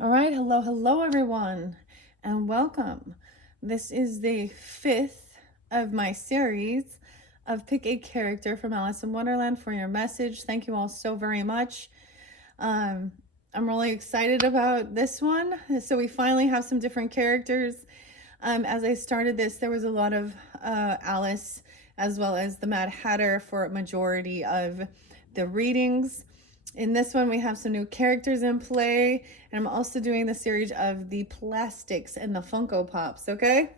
All right, hello everyone, and welcome. This is the 5th of my series of Pick a Character from Alice in Wonderland for your message. Thank you all so very much. Um, I'm really excited about this one. So we finally have some different characters. As I started this, there was a lot of Alice as well as the Mad Hatter for a majority of the readings. In this one, we have some new characters in play, and I'm also doing the series of the plastics and the Funko Pops, okay?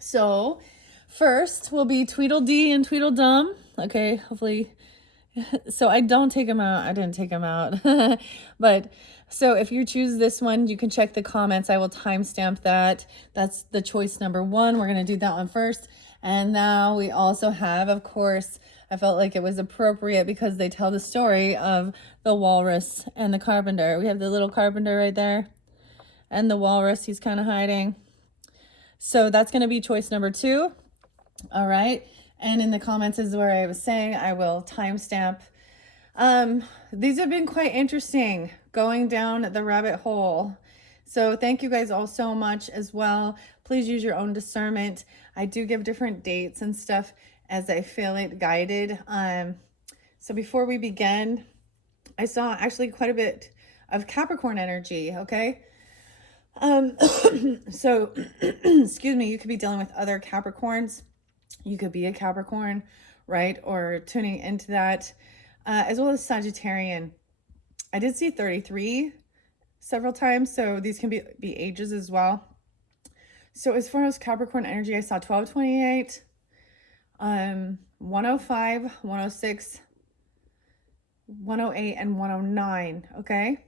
So, first will be Tweedledee and Tweedledum, okay? Hopefully, so I don't take them out. I didn't take them out. But, so if you choose this one, you can check the comments. I will timestamp that. That's the choice number 1. We're going to do that one first. And now we also have, of course, I felt like it was appropriate because they tell the story of the Walrus and the Carpenter. We have the little Carpenter right there. And the Walrus, he's kind of hiding. So that's going to be choice number 2. All right. And in the comments is where I was saying I will timestamp. These have been quite interesting going down the rabbit hole. So thank you guys all so much as well. Please use your own discernment. I do give different dates and stuff as I feel it guided. So before we begin, I saw actually quite a bit of Capricorn energy, okay? So, excuse me, you could be dealing with other Capricorns. You could be a Capricorn, right? Or tuning into that, as well as Sagittarian. I did see 33 several times, so these can be ages as well. So as far as Capricorn energy, I saw 1228, 105, 106, 108, and 109, okay?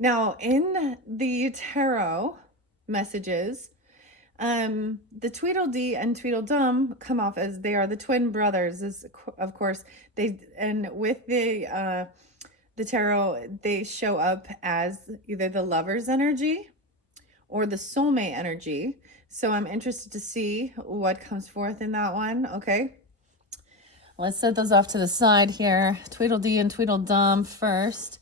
Now, in the tarot messages, the Tweedledee and Tweedledum come off as they are the twin brothers. Of course, and with the tarot, they show up as either the lover's energy or the soulmate energy. So I'm interested to see what comes forth in that one. Okay. Let's set those off to the side here. Tweedledee and Tweedledum first.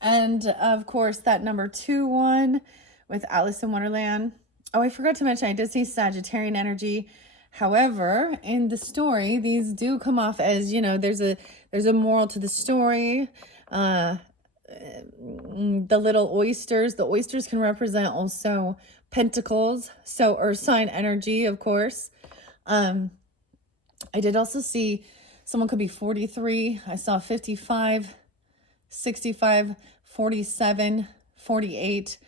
And of course, that number 2 one with Alice in Wonderland. Oh, I forgot to mention, I did see Sagittarian energy. However, in the story, these do come off as, you know, there's a moral to the story. The little oysters, the oysters can represent also pentacles, so earth sign energy, of course. I did also see someone could be 43. I saw 55, 65, 47, 48,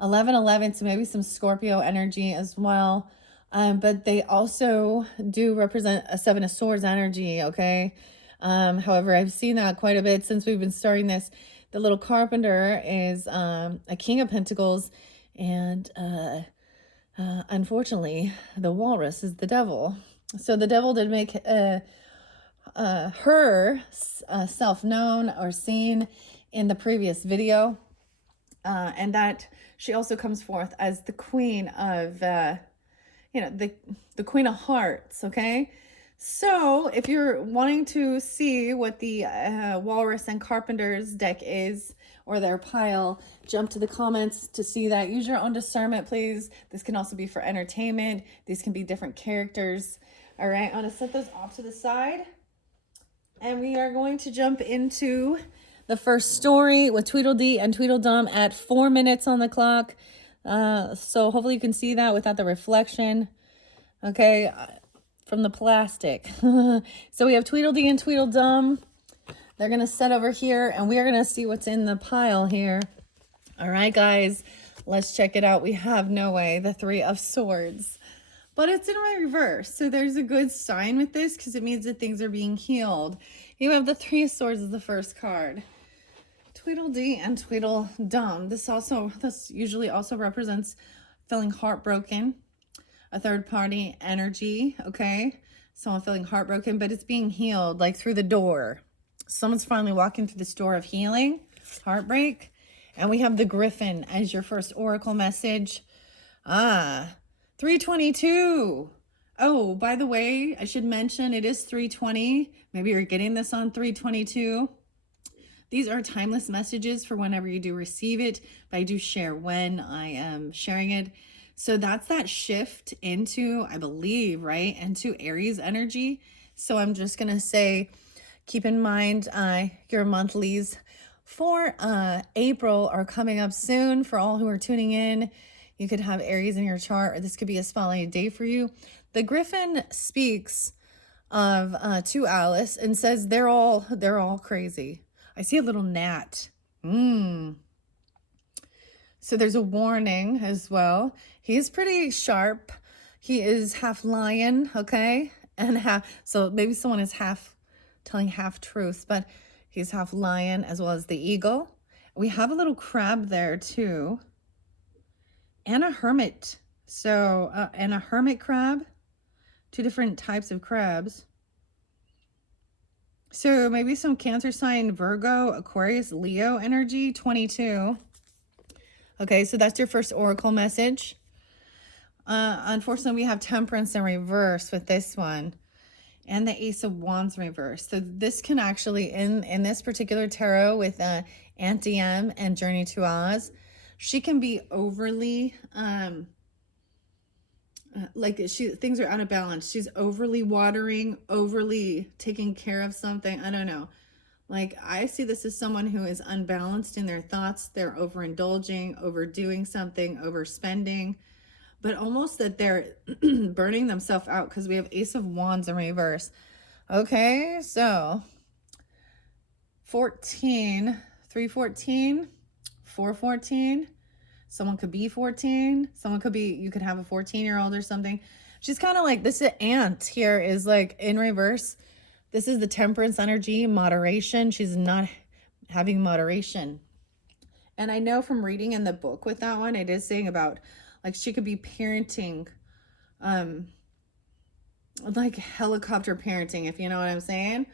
11, 11. So maybe some Scorpio energy as well. But they also do represent a 7 of Swords energy, okay? However, I've seen that quite a bit since we've been starting this. The little Carpenter is a King of Pentacles, and unfortunately, the Walrus is the devil. So the devil did make her self-known or seen in the previous video, and that she also comes forth as the queen of, you know, the Queen of Hearts, okay? So if you're wanting to see what the Walrus and Carpenter's deck is, or their pile, jump to the comments to see that. Use your own discernment, please. This can also be for entertainment. These can be different characters. All right, I'm gonna set those off to the side. And we are going to jump into the first story with Tweedledee and Tweedledum at 4 minutes on the clock. So hopefully you can see that without the reflection. Okay, from the plastic. So we have Tweedledee and Tweedledum. They're going to set over here, and we are going to see what's in the pile here. All right, guys, let's check it out. We have no way, the 3 of Swords. But it's in reverse, so there's a good sign with this because it means that things are being healed. You have the 3 of Swords as the first card. Tweedledee and Tweedledum. This usually also represents feeling heartbroken, a third party energy, okay? Someone feeling heartbroken, but it's being healed, like through the door. Someone's finally walking through this door of healing, heartbreak. And we have the Griffin as your first oracle message. 322. Oh, by the way, I should mention it is 320. Maybe you're getting this on 322. These are timeless messages for whenever you do receive it, but I do share when I am sharing it. So that's that shift into, I believe, right, into Aries energy. So I'm just going to say, keep in mind your monthlies for April are coming up soon. For all who are tuning in, you could have Aries in your chart, or this could be a spotlight day for you. The Griffin speaks of to Alice and says they're all crazy. I see a little gnat. So there's a warning as well. He's pretty sharp. He is half lion, okay? And so maybe someone is telling half truths, but he's half lion as well as the eagle. We have a little crab there too. And a hermit. So, and a hermit crab. Two different types of crabs. So maybe some Cancer sign, Virgo, Aquarius, Leo energy, 22. Okay, so that's your first oracle message. Unfortunately, we have Temperance in reverse with this one. And the Ace of Wands in reverse. So this can actually, in this particular tarot with Auntie M and Journey to Oz, she can be overly, things are out of balance. She's overly watering, overly taking care of something. I don't know. Like, I see this as someone who is unbalanced in their thoughts. They're overindulging, overdoing something, overspending, but almost that they're burning themselves out, because we have Ace of Wands in reverse. Okay, so 14, 314, 414. Someone could be 14. Someone could be, you could have a 14-year-old or something. She's kind of like, this aunt here is like in reverse. This is the Temperance energy, moderation. She's not having moderation. And I know from reading in the book with that one, it is saying about, like, she could be parenting, like helicopter parenting, if you know what I'm saying.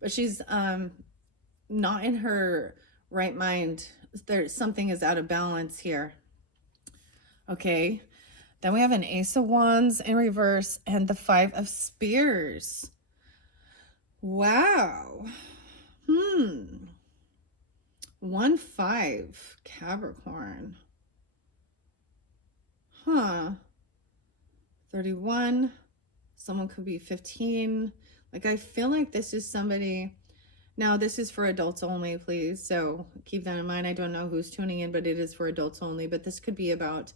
But she's not in her right mind. Something is out of balance here. Okay. Then we have an Ace of Wands in reverse and the Five of Spears. Wow. 1-5 Capricorn. 31. Someone could be 15. Like, I feel like this is somebody. Now, this is for adults only, please. So keep that in mind. I don't know who's tuning in, but it is for adults only. But this could be about,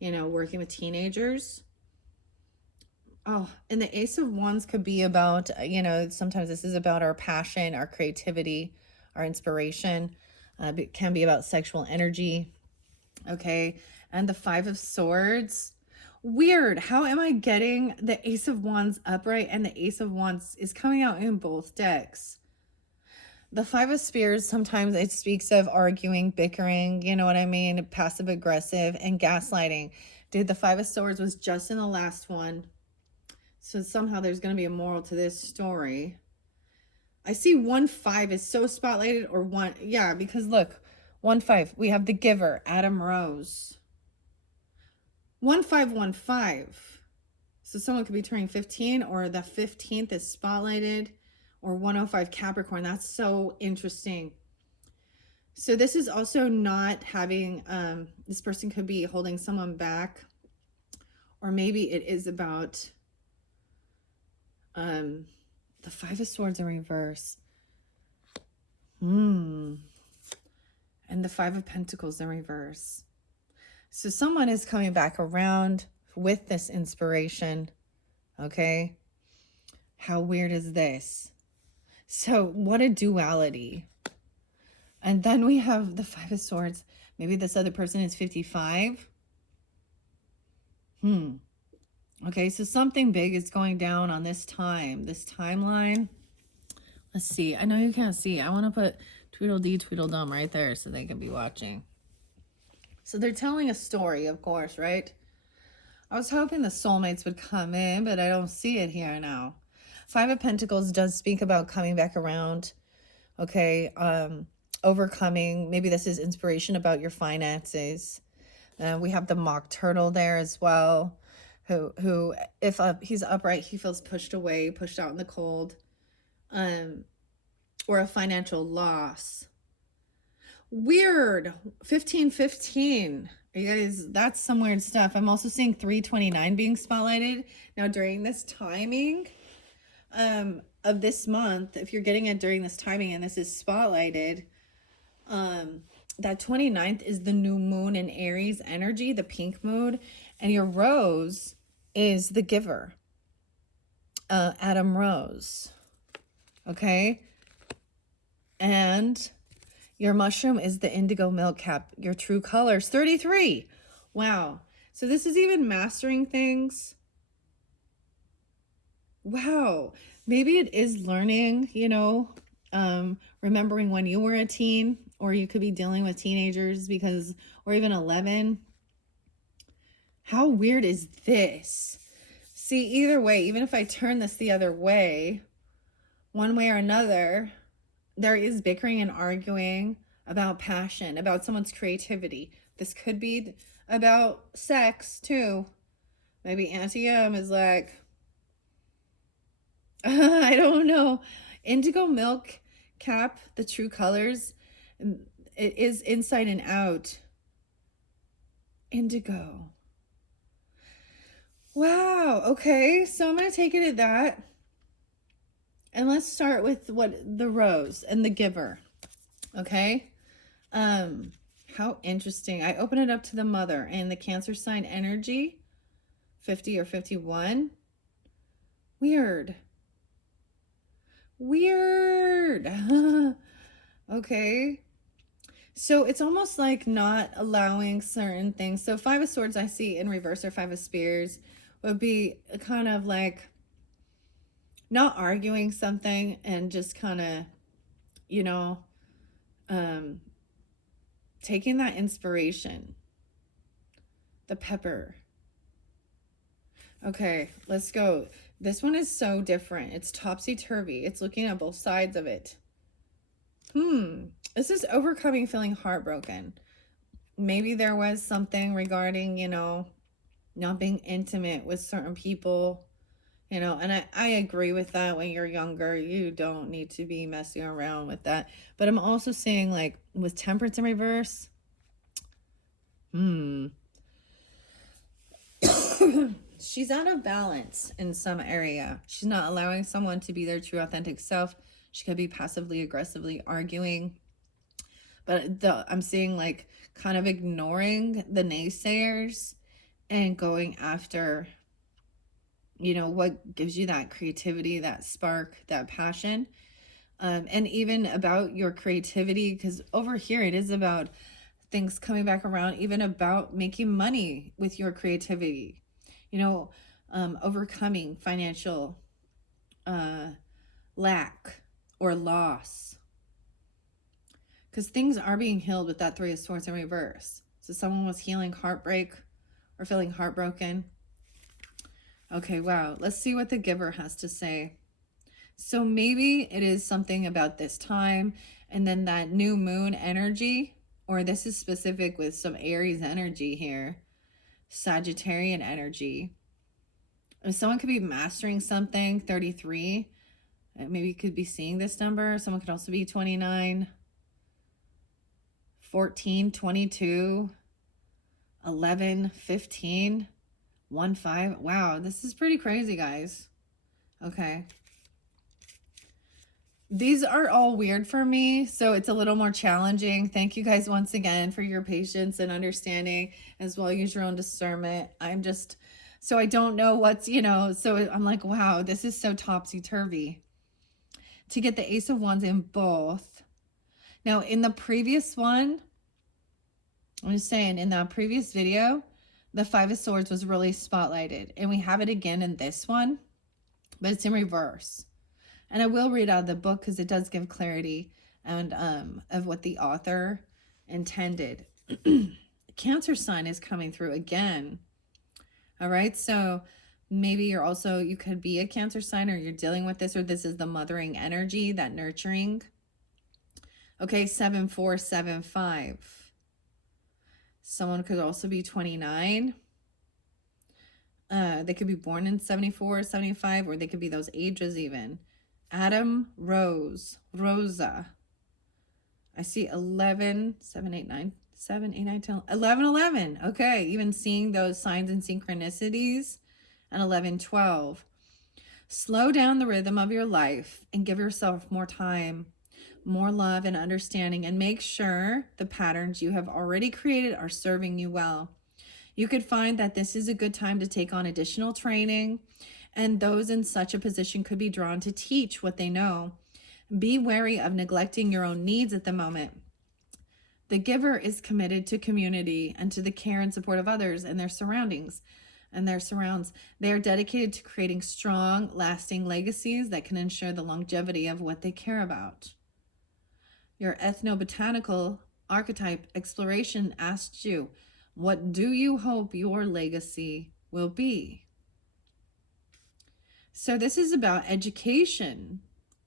working with teenagers. Oh, and the Ace of Wands could be about, sometimes this is about our passion, our creativity, our inspiration. It can be about sexual energy. Okay. And the Five of Swords. Weird. How am I getting the Ace of Wands upright and the Ace of Wands is coming out in both decks? The Five of Spears, sometimes it speaks of arguing, bickering, you know what I mean? Passive aggressive and gaslighting. Dude, the Five of Swords was just in the last one. So somehow there's going to be a moral to this story. I see 1-5 is so spotlighted, or one. Yeah, because look, 1-5, we have the giver, Adam Rose. 1-5-1-5. So someone could be turning 15, or the 15th is spotlighted, or 105 Capricorn. That's so interesting. So this is also not having, this person could be holding someone back, or maybe it is about the Five of Swords in reverse. And the Five of Pentacles in reverse. So someone is coming back around with this inspiration. Okay. How weird is this? So what a duality. And then we have the Five of Swords. Maybe this other person is 55. Okay, so something big is going down on this timeline. Let's see. I know you can't see. I want to put Tweedledee, Tweedledum right there so they can be watching. So they're telling a story, of course, right? I was hoping the soulmates would come in, but I don't see it here now. Five of Pentacles does speak about coming back around. Okay, overcoming. Maybe this is inspiration about your finances. We have the Mock Turtle there as well. Who if he's upright, he feels pushed away, pushed out in the cold, or a financial loss. Weird. 1515. You guys, that's some weird stuff. I'm also seeing 329 being spotlighted. Now, during this timing of this month, if you're getting it during this timing and this is spotlighted, that 29th is the new moon in Aries energy, the pink moon, and your rose is the giver, Adam Rose. Okay? And your mushroom is the indigo milk cap. Your true colors, 33. Wow. So this is even mastering things. Wow. Maybe it is learning, you know, remembering when you were a teen, or you could be dealing with teenagers because, or even 11. How weird is this? See, either way, even if I turn this the other way, one way or another, there is bickering and arguing about passion, about someone's creativity. This could be about sex too. Maybe Auntie M is like, I don't know. Indigo milk cap, the true colors, it is inside and out. Indigo. Wow. Okay. So I'm going to take it at that. And let's start with what the rose and the giver. Okay. How interesting. I open it up to the mother and the Cancer sign energy, 50 or 51. Weird. Okay. So it's almost like not allowing certain things. So 5 of swords I see in reverse, or 5 of spears would be kind of like not arguing something and just kind of, you know, taking that inspiration. The pepper. Okay, let's go. This one is so different. It's topsy-turvy. It's looking at both sides of it. This is overcoming feeling heartbroken. Maybe there was something regarding, you know, not being intimate with certain people, you know, and I agree with that. When you're younger, you don't need to be messing around with that. But I'm also saying, like, with temperance in reverse, she's out of balance in some area. She's not allowing someone to be their true authentic self. She could be passively aggressively arguing. But I'm seeing like kind of ignoring the naysayers and going after, you know, what gives you that creativity, that spark, that passion. And even about your creativity, because over here it is about things coming back around, even about making money with your creativity, you know, overcoming financial lack or loss, because things are being healed with that 3 of swords in reverse. So someone was healing heartbreak or feeling heartbroken. Okay, wow. Let's see what the giver has to say. So maybe it is something about this time, and then that new moon energy, or this is specific with some Aries energy here, Sagittarian energy. If someone could be mastering something, 33, maybe you could be seeing this number. Someone could also be 29, 14, 22, 11, 15, 1, 5. Wow, this is pretty crazy, guys. Okay. These are all weird for me, so it's a little more challenging. Thank you guys once again for your patience and understanding, as well. Use your own discernment. I'm just, so I don't know what's, you know, so I'm like, wow, this is so topsy-turvy. To get the Ace of Wands in both. Now, in the previous one, I'm just saying, in that previous video, the 5 of Swords was really spotlighted. And we have it again in this one, but it's in reverse. And I will read out the book because it does give clarity and of what the author intended. Cancer sign is coming through again. All right, so maybe you could be a Cancer sign, or you're dealing with this, or this is the mothering energy, that nurturing. Okay, 7475. Someone could also be 29. They could be born in 74, 75, or they could be those ages even. Adam Rose, Rosa. I see 11, 7, 8, 9, 7, 8, 9, 10, 11, 11. Okay, even seeing those signs and synchronicities. And 11, 12. Slow down the rhythm of your life and give yourself more time, more love and understanding, and make sure the patterns you have already created are serving you well. You could find that this is a good time to take on additional training, and those in such a position could be drawn to teach what they know. Be wary of neglecting your own needs at the moment. The giver is committed to community and to the care and support of others and their surroundings and their surrounds. They are dedicated to creating strong, lasting legacies that can ensure the longevity of what they care about. Your ethnobotanical archetype exploration asks you, what do you hope your legacy will be? So this is about education,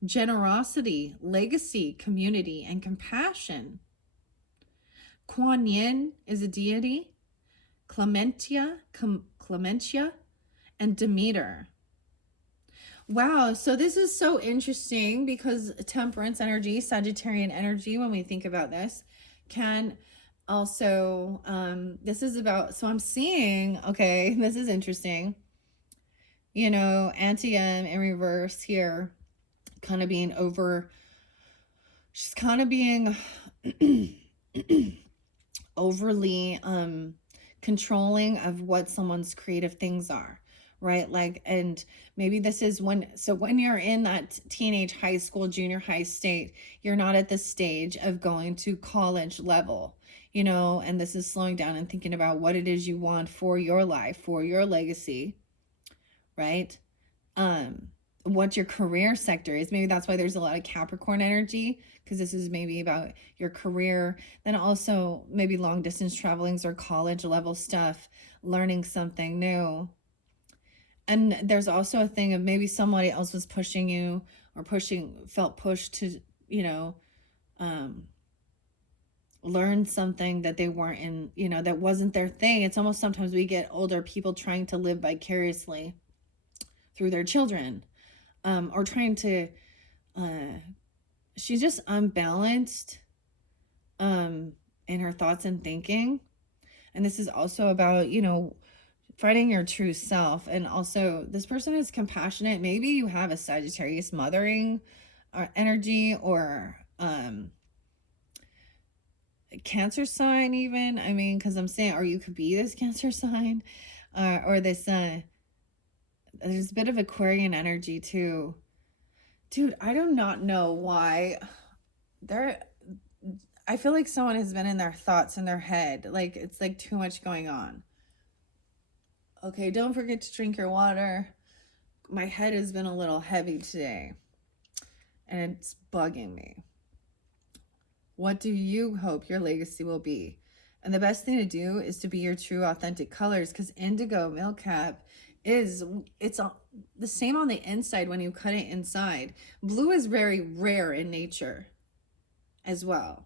generosity, legacy, community, and compassion. Kuan Yin is a deity, Clementia, and Demeter. Wow, so this is so interesting because temperance energy, Sagittarian energy, when we think about this, can also, this is about, so I'm seeing, okay, this is interesting. You know, Antium in reverse here, kind of being over, she's kind of being overly controlling of what someone's creative things are, right? Like, and maybe this is when you're in that teenage, high school, junior high state, you're not at the stage of going to college level, you know, and this is slowing down and thinking about what it is you want for your life, for your legacy, right? What your career sector is. Maybe that's why there's a lot of Capricorn energy, because this is maybe about your career. Then also maybe long distance travelings or college level stuff, learning something new. And there's also a thing of maybe somebody else was pushing you or felt pushed to, you know, learn something that they weren't in, you know, that wasn't their thing. It's almost sometimes we get older people trying to live vicariously through their children, or trying to, she's just unbalanced in her thoughts and thinking. And this is also about, you know, finding your true self. And also this person is compassionate. Maybe you have a Sagittarius mothering energy, or Cancer sign even. I mean, because I'm saying, or you could be this Cancer sign, or this there's a bit of Aquarian energy too. Dude, I do not know why I feel like someone has been in their thoughts in their head. Like, it's like too much going on. Okay, don't forget to drink your water. My head has been a little heavy today, and it's bugging me. What do you hope your legacy will be? And the best thing to do is to be your true authentic colors, because indigo milk cap it's the same on the inside when you cut it inside. Blue is very rare in nature as well.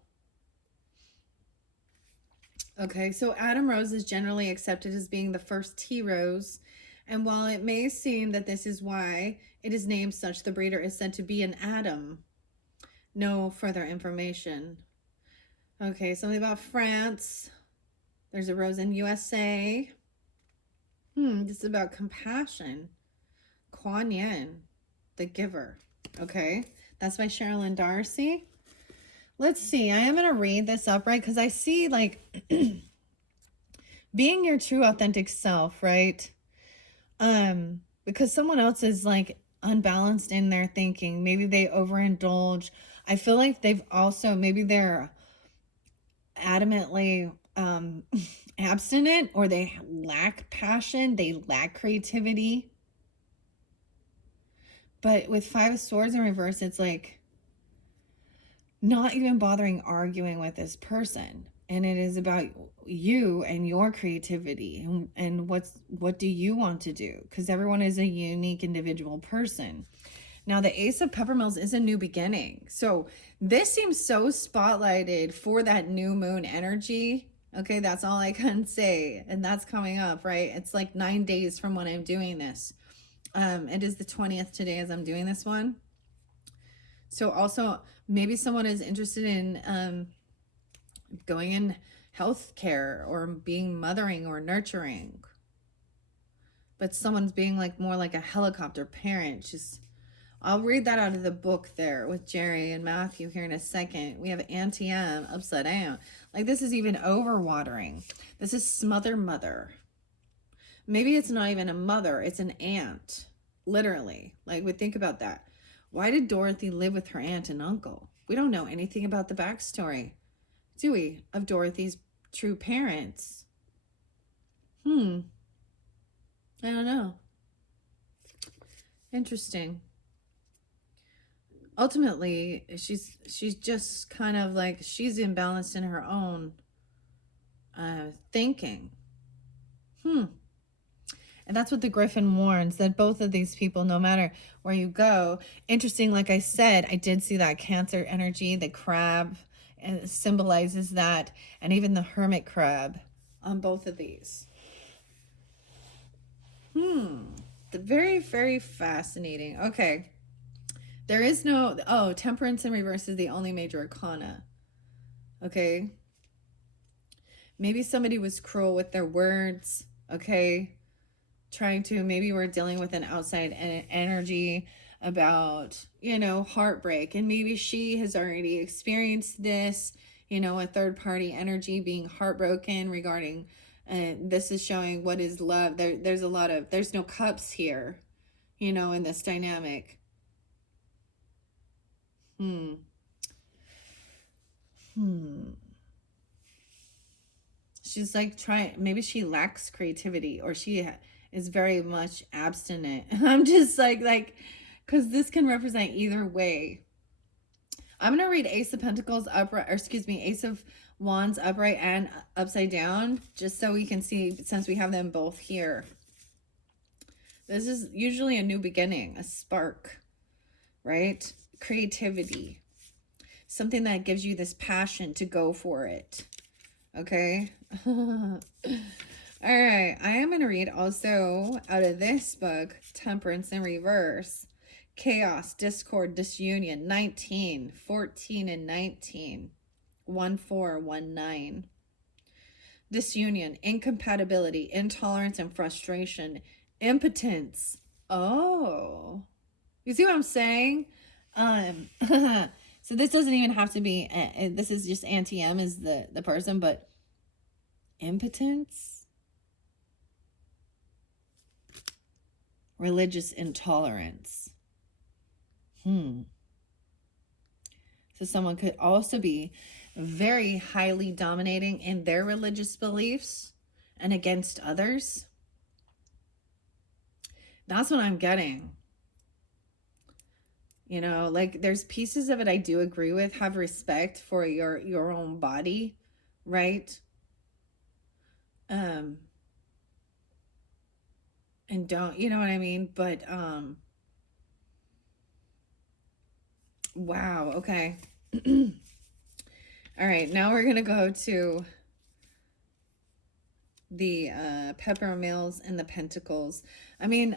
Okay, so Adam rose is generally accepted as being the first tea rose, and while it may seem that this is why it is named such, the breeder is said to be an Adam. No further information. Okay, something about France. There's a rose in USA. This is about compassion. Kuan Yin, the giver. Okay, that's by Sherilyn Darcy. Let's see. I am going to read this up, right? Because I see, like, being your true authentic self, right? Because someone else is, like, unbalanced in their thinking. Maybe they overindulge. I feel like they've also, maybe they're adamantly abstinent, or they lack passion, they lack creativity. But with Five of Swords in reverse, it's like not even bothering arguing with this person, and it is about you and your creativity, and what do you want to do, because everyone is a unique individual person. Now, the Ace of Peppermills is a new beginning. So this seems so spotlighted for that new moon energy. Okay, that's all I can say. And that's coming up, right? It's like 9 days from when I'm doing this. It is the 20th today as I'm doing this one. So also maybe someone is interested in going in healthcare or being mothering or nurturing, but someone's being like more like a helicopter parent. Just I'll read that out of the book there with Jerry and Matthew here in a second. We have Auntie M upside down. Like this is even overwatering. This is smother mother. Maybe it's not even a mother, it's an aunt. Literally. Like we think about that. Why did Dorothy live with her aunt and uncle? We don't know anything about the backstory, do we, of Dorothy's true parents? I don't know. Interesting. Ultimately, she's just kind of like she's imbalanced in her own thinking. And that's what the Griffin warns, that both of these people, no matter where you go, interesting, like I said, I did see that Cancer energy, the crab symbolizes that, and even the hermit crab on both of these. The very, very fascinating. Okay. There is no, temperance in reverse is the only major arcana. Okay. Maybe somebody was cruel with their words. Okay. Trying to, maybe we're dealing with an outside energy about, heartbreak. And maybe she has already experienced this, a third party energy being heartbroken regarding, this is showing what is love. There's no cups here, in this dynamic. She's like maybe she lacks creativity, or she is very much abstinent. I'm just like, because this can represent either way. I'm going to read Ace of Pentacles upright, or excuse me, Ace of Wands upright and upside down, just so we can see, since we have them both here. This is usually a new beginning, a spark, right? Creativity. Something that gives you this passion to go for it. Okay? All right. I am going to read also out of this book, Temperance in Reverse. Chaos, discord, disunion, 19, 14, and 19. 1, 4, 1, 9. Disunion, incompatibility, intolerance, and frustration. Impotence. Oh. You see what I'm saying? So this doesn't even have to be, this is just Auntie M is the person, but impotence, religious intolerance. So someone could also be very highly dominating in their religious beliefs and against others. That's what I'm getting. Like there's pieces of it I do agree with. Have respect for your own body, right? And don't, you know what I mean? But wow, okay. All right, now we're gonna go to the Pepper Mills and the Pentacles. I mean,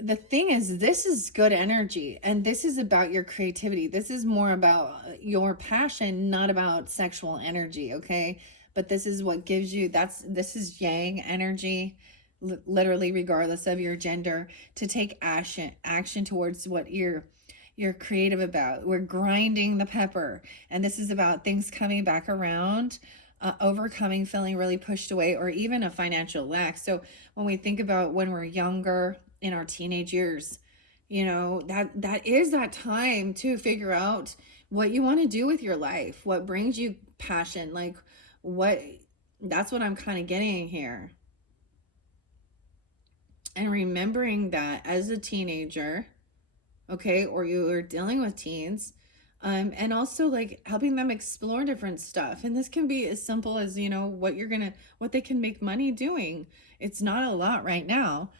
the thing is, this is good energy, and this is about your creativity. This is more about your passion, not about sexual energy, okay? But this is what gives you, this is yang energy, literally regardless of your gender, to take action towards what you're creative about. We're grinding the pepper, and this is about things coming back around, overcoming feeling really pushed away, or even a financial lack. So when we think about when we're younger, in our teenage years, that is that time to figure out what you want to do with your life, what brings you passion, like that's what I'm kind of getting here. And remembering that as a teenager, okay, or you are dealing with teens, and also like helping them explore different stuff. And this can be as simple as, what they can make money doing. It's not a lot right now,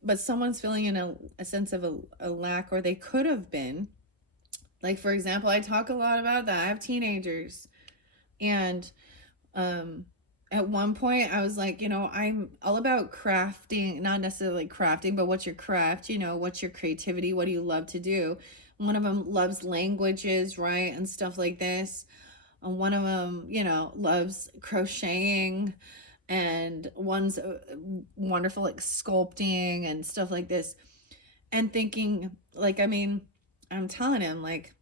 but someone's feeling in a sense of a lack, or they could have been. Like, for example, I talk a lot about that. I have teenagers, and at one point I was like, I'm all about crafting, not necessarily crafting, but what's your craft, what's your creativity, what do you love to do, One of them loves languages, right? And stuff like this. And one of them, loves crocheting, and one's wonderful like sculpting and stuff like this. And thinking like, I'm telling him like,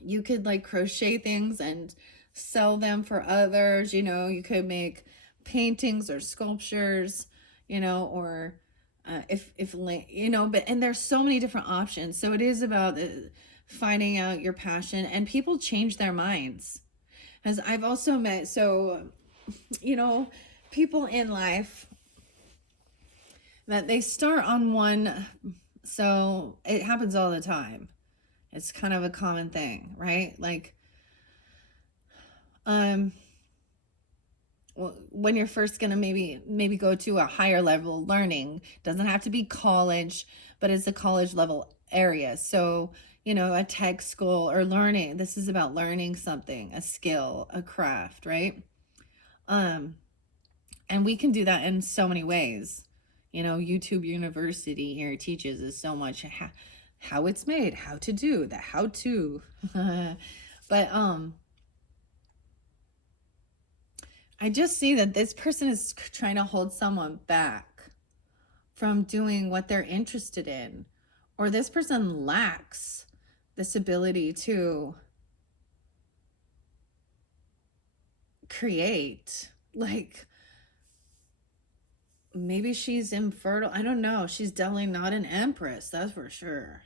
you could like crochet things and sell them for others. You could make paintings or sculptures, or but and there's so many different options. So it is about finding out your passion, and people change their minds. As I've also met, people in life that they start on one, so it happens all the time. It's kind of a common thing, right? Like, when you're first gonna maybe go to a higher level learning, doesn't have to be college, but it's a college level area. So, a tech school or learning, this is about learning something, a skill, a craft, right? And we can do that in so many ways. YouTube University here teaches us so much how it's made, how to do the how to. But I just see that this person is trying to hold someone back from doing what they're interested in, or this person lacks this ability to create. Like, maybe she's infertile. I don't know. She's definitely not an empress, that's for sure.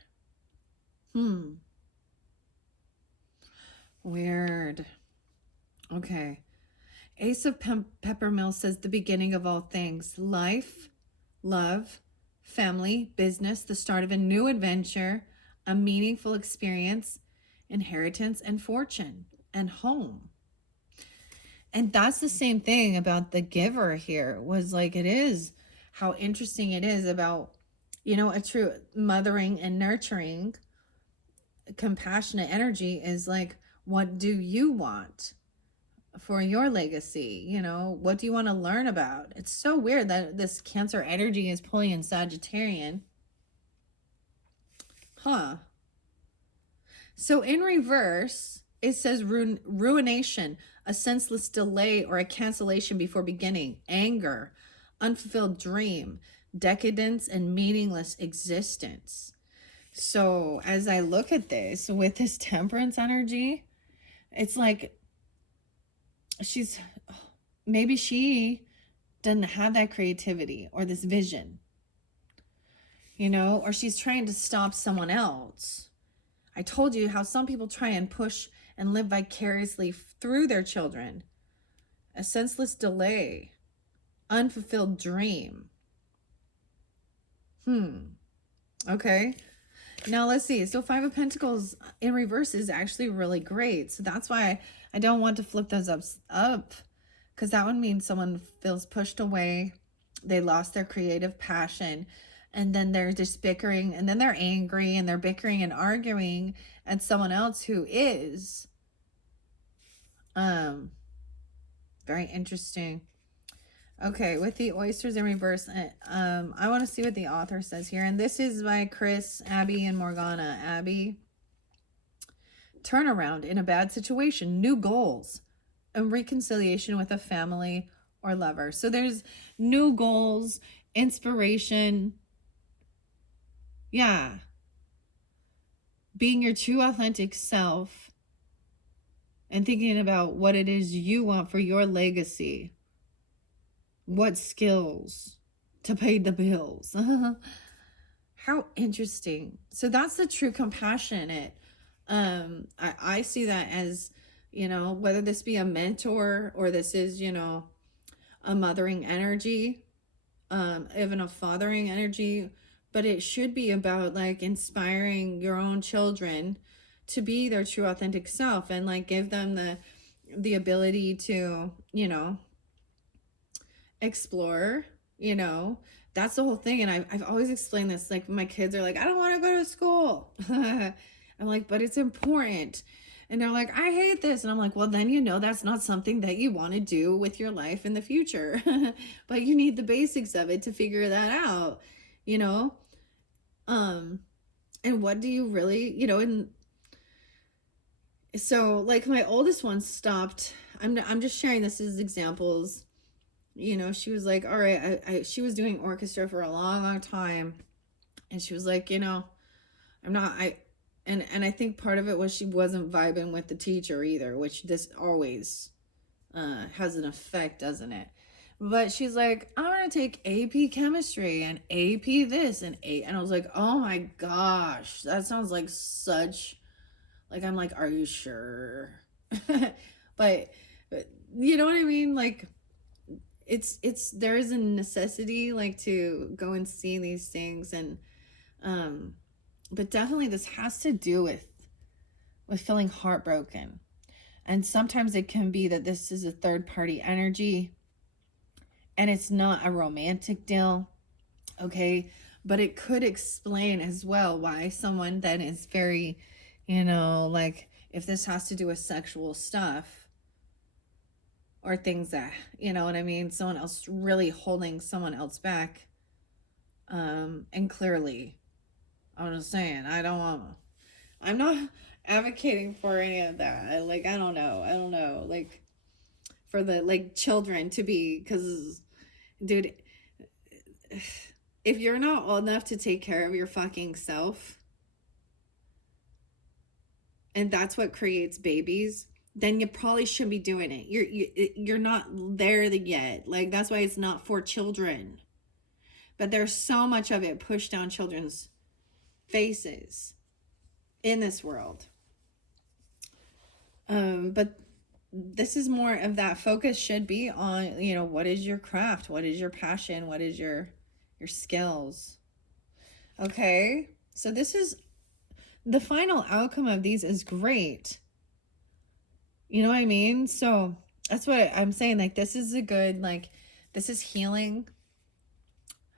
Weird. Okay. Ace of Peppermill says the beginning of all things: life, love, family, business, the start of a new adventure, a meaningful experience, inheritance and fortune, and home. And that's the same thing about the giver here, was like, it is how interesting it is about, a true mothering and nurturing, compassionate energy is like, what do you want for your legacy? What do you want to learn about? It's so weird that this Cancer energy is pulling in Sagittarian. So in reverse, it says ruination, a senseless delay or a cancellation before beginning, anger, unfulfilled dream, decadence, and meaningless existence. So as I look at this with this Temperance energy, it's like maybe she doesn't have that creativity or this vision, or she's trying to stop someone else. I told you how some people try and push and live vicariously through their children. A senseless delay, unfulfilled dream. Okay. Now let's see. So 5 of Pentacles in reverse is actually really great. So that's why I don't want to flip those up, because that would mean someone feels pushed away. They lost their creative passion, and then they're just bickering, and then they're angry, and they're bickering and arguing at someone else who is very interesting. Okay, with the oysters in reverse, I want to see what the author says here. And this is by Chris, Abby, and Morgana. Abby: turnaround in a bad situation, new goals, and reconciliation with a family or lover. So there's new goals, inspiration. Yeah. Being your true authentic self and thinking about what it is you want for your legacy. What skills to pay the bills. How interesting. So that's the true compassionate. I see that as, whether this be a mentor or this is, a mothering energy, even a fathering energy, but it should be about like inspiring your own children to be their true authentic self, and like give them the ability to, explore. That's the whole thing. And I've always explained this, like my kids are like, I don't want to go to school. I'm like, but it's important. And they're like, I hate this. And I'm like, well, then that's not something that you want to do with your life in the future. But you need the basics of it to figure that out. And what do you really, you know, and so like my oldest one stopped. I'm just sharing this as examples. You know, she was like, all right, she was doing orchestra for a long, long time. And she was like, you know, I'm not, and I think part of it was she wasn't vibing with the teacher either, which this always has an effect, doesn't it? But she's like, I'm gonna take AP chemistry and AP this and I was like, oh my gosh, that sounds like such, like, I'm like, are you sure? but, but you know what I mean? Like, there is a necessity like to go and see these things, and but definitely this has to do with feeling heartbroken. And sometimes it can be that this is a third party energy and it's not a romantic deal, okay? But it could explain as well why someone then is very, you know, like if this has to do with sexual stuff or things that, you know what I mean, someone else really holding someone else back. And clearly, I'm just saying, I'm not advocating for any of that. Like, I don't know. Like, for the, like, children to be, because, dude, if you're not old enough to take care of your fucking self, and that's what creates babies, then you probably shouldn't be doing it. You're not there yet. Like, that's why it's not for children. But there's so much of it pushed down children's faces in this world. But this is more of that focus should be on, you know, what is your craft? What is your passion? What is your skills? Okay. So this is the final outcome of these is great. You know what I mean? So that's what I'm saying. Like, this is a good, like, this is healing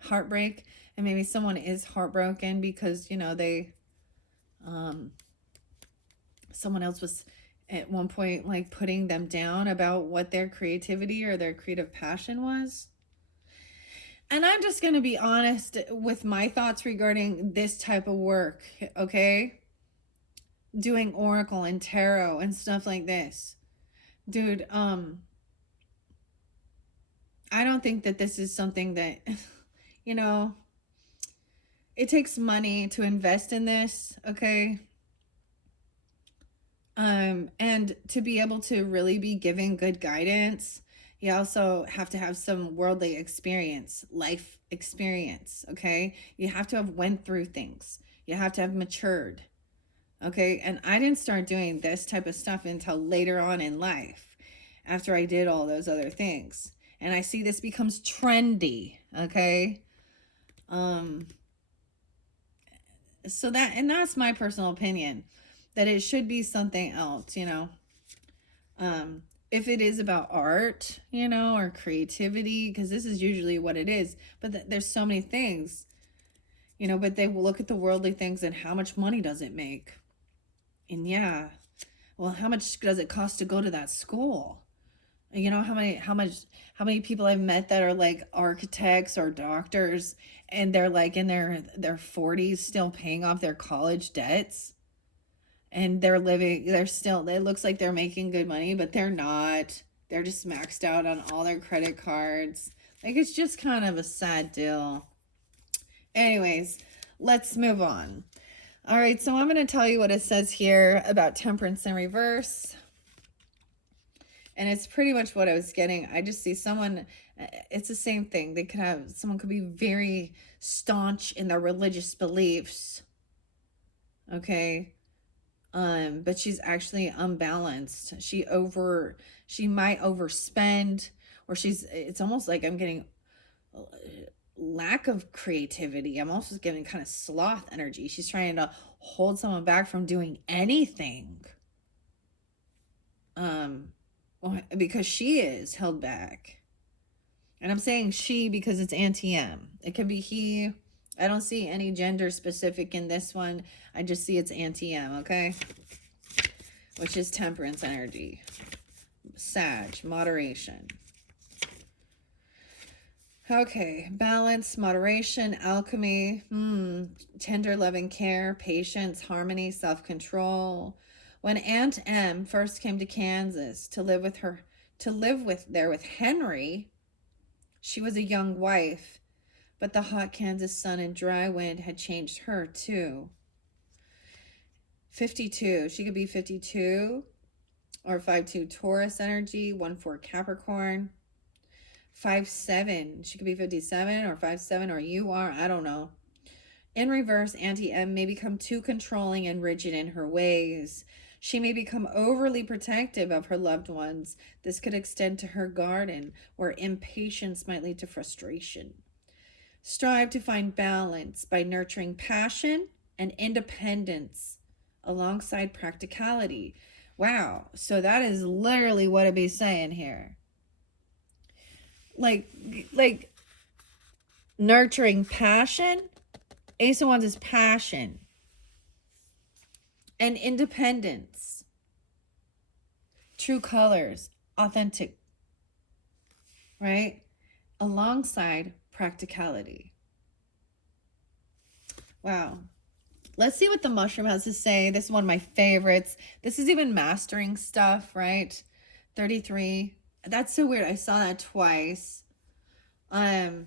heartbreak. And maybe someone is heartbroken because, you know, they, someone else was at one point like putting them down about what their creativity or their creative passion was. And I'm just going to be honest with my thoughts regarding this type of work, okay? Doing oracle and tarot and stuff like this. Dude, I don't think that this is something that, you know, it takes money to invest in this, okay? And to be able to really be giving good guidance, you also have to have some worldly experience, life experience, okay? You have to have went through things. You have to have matured, okay? And I didn't start doing this type of stuff until later on in life, after I did all those other things. And I see this becomes trendy, okay? So that's my personal opinion, that it should be something else, you know. If it is about art, you know, or creativity, because this is usually what it is, but there's so many things, you know, but they will look at the worldly things and how much money does it make? And yeah, well, how much does it cost to go to that school? You know, how many people I've met that are like architects or doctors, and they're like in their 40s still paying off their college debts, and they're still, it looks like they're making good money, but they're not. They're just maxed out on all their credit cards. Like, it's just kind of a sad deal. Anyways, let's move on. All right, so I'm going to tell you what it says here about temperance in reverse. And it's pretty much what I was getting. I just see someone, it's the same thing. Someone could be very staunch in their religious beliefs. Okay. But she's actually unbalanced. She might overspend, or it's almost like I'm getting lack of creativity. I'm also getting kind of sloth energy. She's trying to hold someone back from doing anything. Because she is held back. And I'm saying she because it's anti-M. It could be he. I don't see any gender specific in this one. I just see it's anti-M, okay? Which is temperance energy. Sag, moderation. Okay, balance, moderation, alchemy, tender loving care, patience, harmony, self-control. When Aunt Em first came to Kansas to live with Henry, she was a young wife, but the hot Kansas sun and dry wind had changed her too. 52, she could be 52 or 5-2 Taurus energy, 1-4 Capricorn. 5-7, she could be 57 or 5-7, or you are, I don't know. In reverse, Auntie M may become too controlling and rigid in her ways. She may become overly protective of her loved ones. This could extend to her garden, where impatience might lead to frustration. Strive to find balance by nurturing passion and independence alongside practicality. Wow, so that is literally what it'd be saying here. Like nurturing passion. Ace of Wands is passion and independence. True colors, authentic, right? Alongside practicality. Wow. Let's see what the mushroom has to say. This is one of my favorites. This is even mastering stuff, right? 33. That's so weird. I saw that twice. Let's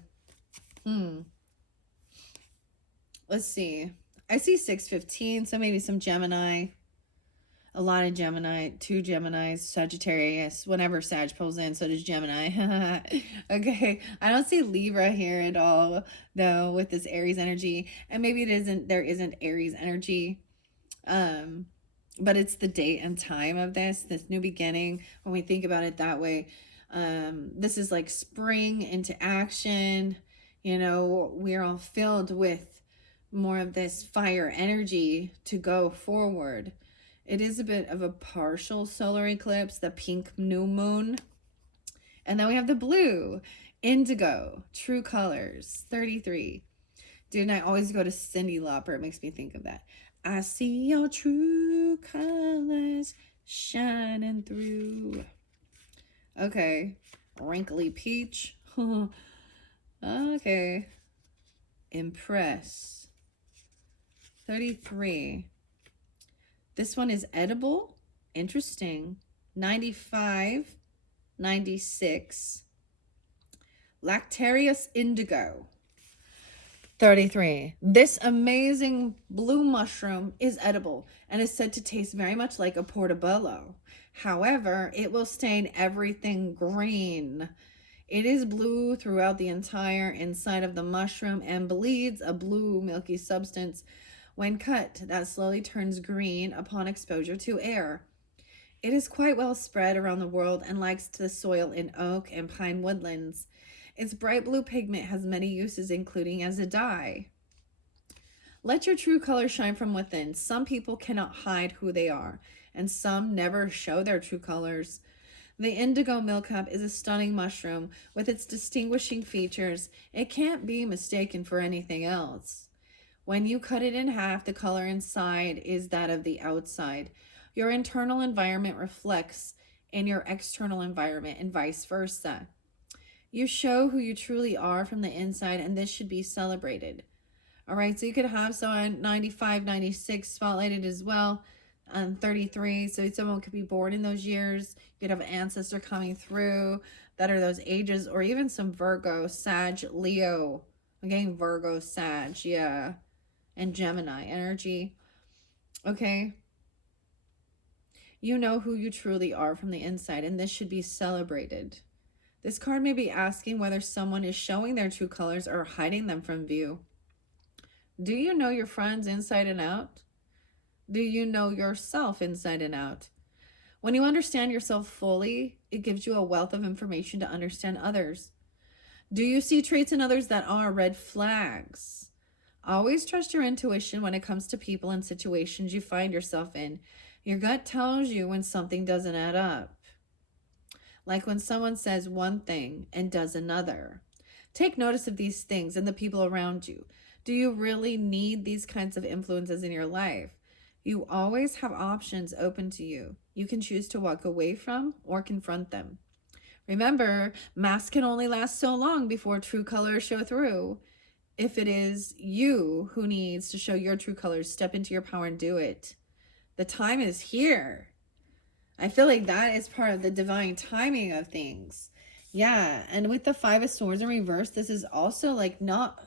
see. I see 615, so maybe some Gemini. A lot of Gemini, 2 Geminis, Sagittarius. Whenever Sag pulls in, so does Gemini. Okay, I don't see Libra here at all, though, with this Aries energy. And maybe there isn't Aries energy. But it's the date and time of this new beginning, when we think about it that way. This is like spring into action. You know, we're all filled with more of this fire energy to go forward. It is a bit of a partial solar eclipse, the pink new moon. And then we have the blue, indigo, true colors, 33. Dude, and I always go to Cyndi Lauper. It makes me think of that. I see your true colors shining through. Okay, wrinkly peach. Okay. Impress. 33. This one is edible. Interesting. 95, 96. Lactarius indigo. 33. This amazing blue mushroom is edible and is said to taste very much like a portobello. However, it will stain everything green. It is blue throughout the entire inside of the mushroom and bleeds a blue milky substance. When cut, that slowly turns green upon exposure to air. It is quite well spread around the world and likes the soil in oak and pine woodlands. Its bright blue pigment has many uses, including as a dye. Let your true color shine from within. Some people cannot hide who they are, and some never show their true colors. The indigo milkcup is a stunning mushroom with its distinguishing features. It can't be mistaken for anything else. When you cut it in half, the color inside is that of the outside. Your internal environment reflects in your external environment and vice versa. You show who you truly are from the inside, and this should be celebrated. All right, so you could have someone 95, 96 spotlighted as well, 33. So someone could be born in those years. You could have an ancestor coming through that are those ages, or even some Virgo, Sag, Leo. I'm getting Virgo, Sag, yeah. And Gemini energy. Okay. You know who you truly are from the inside, and this should be celebrated. This card may be asking whether someone is showing their true colors or hiding them from view. Do you know your friends inside and out? Do you know yourself inside and out? When you understand yourself fully, it gives you a wealth of information to understand others. Do you see traits in others that are red flags? Always trust your intuition when it comes to people and situations you find yourself in. Your gut tells you when something doesn't add up. Like when someone says one thing and does another. Take notice of these things and the people around you. Do you really need these kinds of influences in your life? You always have options open to you. You can choose to walk away from or confront them. Remember, masks can only last so long before true colors show through. If it is you who needs to show your true colors, step into your power and do it. The time is here. I feel like that is part of the divine timing of things. Yeah, and with the Five of Swords in reverse, this is also like not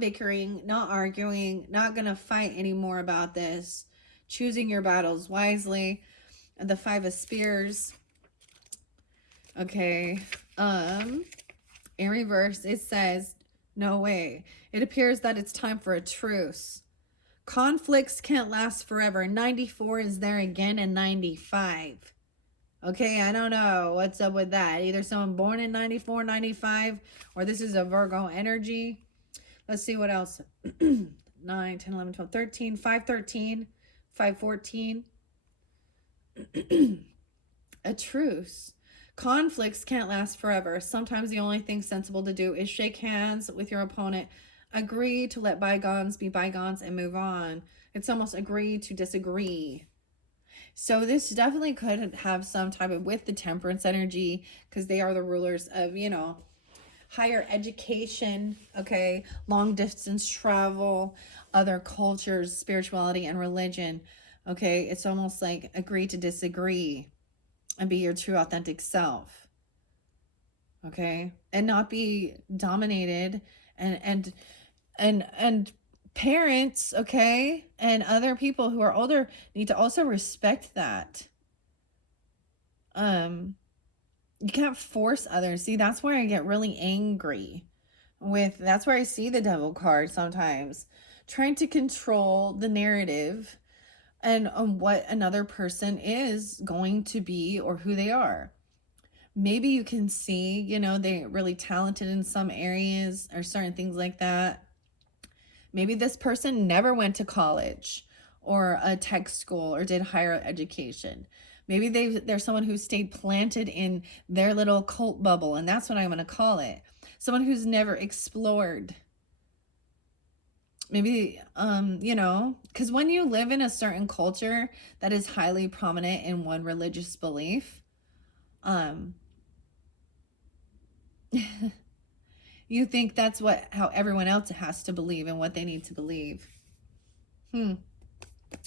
bickering, not arguing, not gonna fight anymore about this. Choosing your battles wisely. The Five of Spears. Okay. In reverse, it says, no way. It appears that it's time for a truce. Conflicts can't last forever. 94 is there again in 95. Okay, I don't know what's up with that. Either someone born in 94, 95, or this is a Virgo energy. Let's see what else. 9, 10, 11, 12, 13, 5, 13, 5, 14. A truce. Conflicts can't last forever. Sometimes the only thing sensible to do is shake hands with your opponent, agree to let bygones be bygones, and move on. It's almost agree to disagree. So this definitely could have some type of, with the Temperance energy, because they are the rulers of, you know, higher education, okay, long distance travel, other cultures, spirituality, and religion. Okay, it's almost like agree to disagree and be your true authentic self. Okay, and not be dominated, and parents, okay, and other people who are older need to also respect that. You can't force others. See, that's where I get really angry with, that's where I see the devil card sometimes, trying to control the narrative and what another person is going to be or who they are. Maybe you can see, you know, they're really talented in some areas or certain things like that. Maybe this person never went to college or a tech school or did higher education. Maybe they're someone who stayed planted in their little cult bubble, and that's what I'm going to call it. Someone who's never explored. Maybe, you know, because when you live in a certain culture that is highly prominent in one religious belief, you think that's how everyone else has to believe and what they need to believe.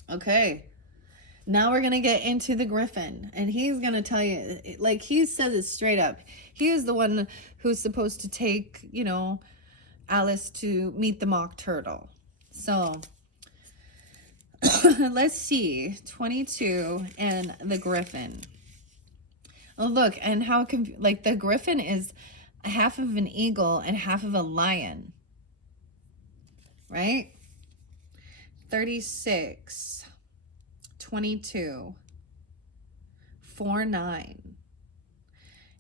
Okay. Now we're going to get into the Griffin, and he's going to tell you, like he says it straight up. He is the one who's supposed to take, you know, Alice to meet the Mock Turtle. So let's see, 22 and the Griffin. Oh, look, and how like the Griffin is half of an eagle and half of a lion, right? 36, 22, 4, 9.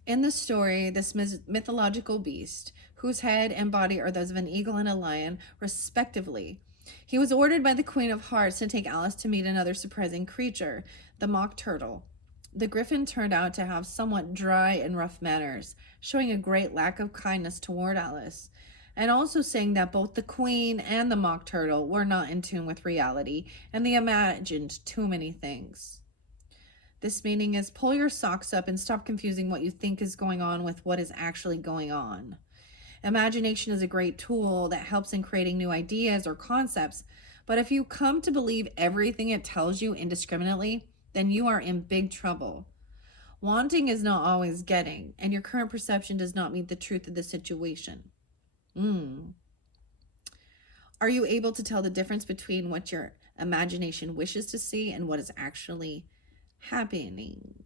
In the story, this mythological beast, whose head and body are those of an eagle and a lion, respectively, he was ordered by the Queen of Hearts to take Alice to meet another surprising creature, the Mock Turtle. The Griffin turned out to have somewhat dry and rough manners, showing a great lack of kindness toward Alice, and also saying that both the Queen and the Mock Turtle were not in tune with reality, and they imagined too many things. This meaning is pull your socks up and stop confusing what you think is going on with what is actually going on. Imagination is a great tool that helps in creating new ideas or concepts, but if you come to believe everything it tells you indiscriminately, then you are in big trouble. Wanting is not always getting, and your current perception does not meet the truth of the situation. Are you able to tell the difference between what your imagination wishes to see and what is actually happening?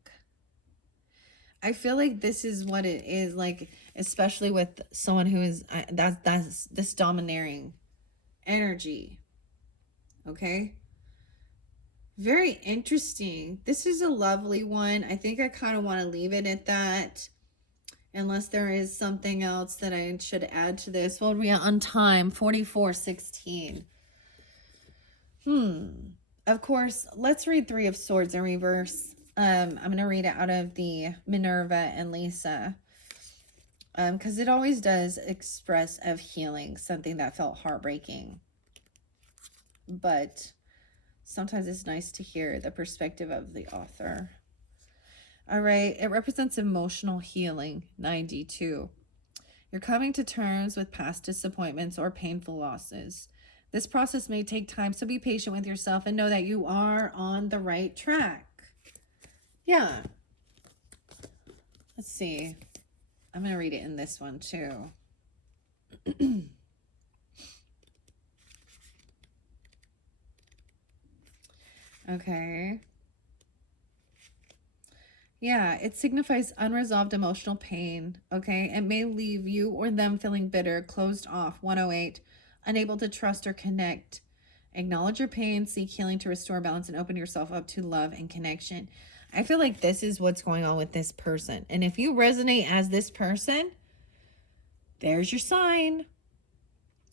I feel like this is what it is, like, especially with someone who is, that's this domineering energy. Okay? Very interesting. This is a lovely one. I think I kind of want to leave it at that, unless there is something else that I should add to this. Well, we are on time, 44:16. Of course, let's read Three of Swords in reverse. I'm going to read it out of the Minerva and Lisa, because it always does express of healing, something that felt heartbreaking. But sometimes it's nice to hear the perspective of the author. All right. It represents emotional healing, 92. You're coming to terms with past disappointments or painful losses. This process may take time, so be patient with yourself and know that you are on the right track. Yeah. Let's see. I'm going to read it in this one too. Okay. Yeah, it signifies unresolved emotional pain, okay? It may leave you or them feeling bitter, closed off, 108, unable to trust or connect. Acknowledge your pain, seek healing to restore balance, and open yourself up to love and connection. I feel like this is what's going on with this person. And if you resonate as this person, there's your sign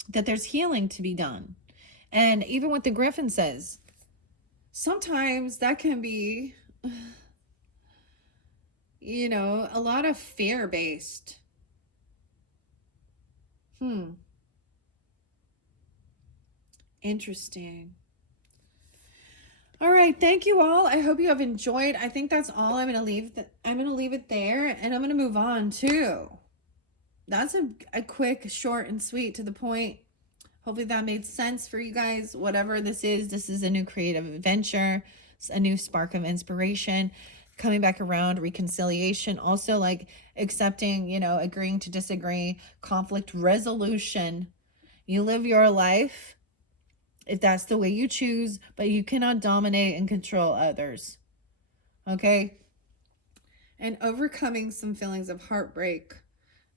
that there's healing to be done. And even what the Griffin says, sometimes that can be, you know, a lot of fear-based. Interesting. All right, thank you all. I hope you have enjoyed. I think that's all. I'm gonna leave it there, and I'm gonna move on too. That's a quick, short, and sweet, to the point. Hopefully that made sense for you guys. Whatever this is a new creative adventure, a new spark of inspiration, coming back around, reconciliation, also like accepting, you know, agreeing to disagree, conflict resolution. You live your life if that's the way you choose, but you cannot dominate and control others. Okay? And overcoming some feelings of heartbreak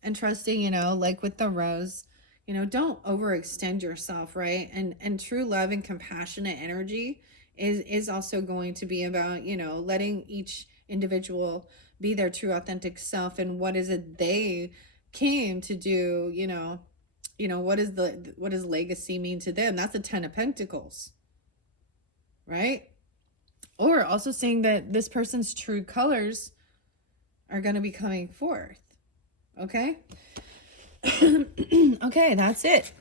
and trusting, you know, like with the rose, you know, don't overextend yourself, right? And true love and compassionate energy is also going to be about, you know, letting each individual be their true authentic self, and what is it they came to do, you know, what does legacy mean to them? That's a 10 of Pentacles, right? Or also saying that this person's true colors are going to be coming forth. Okay. Okay, that's it.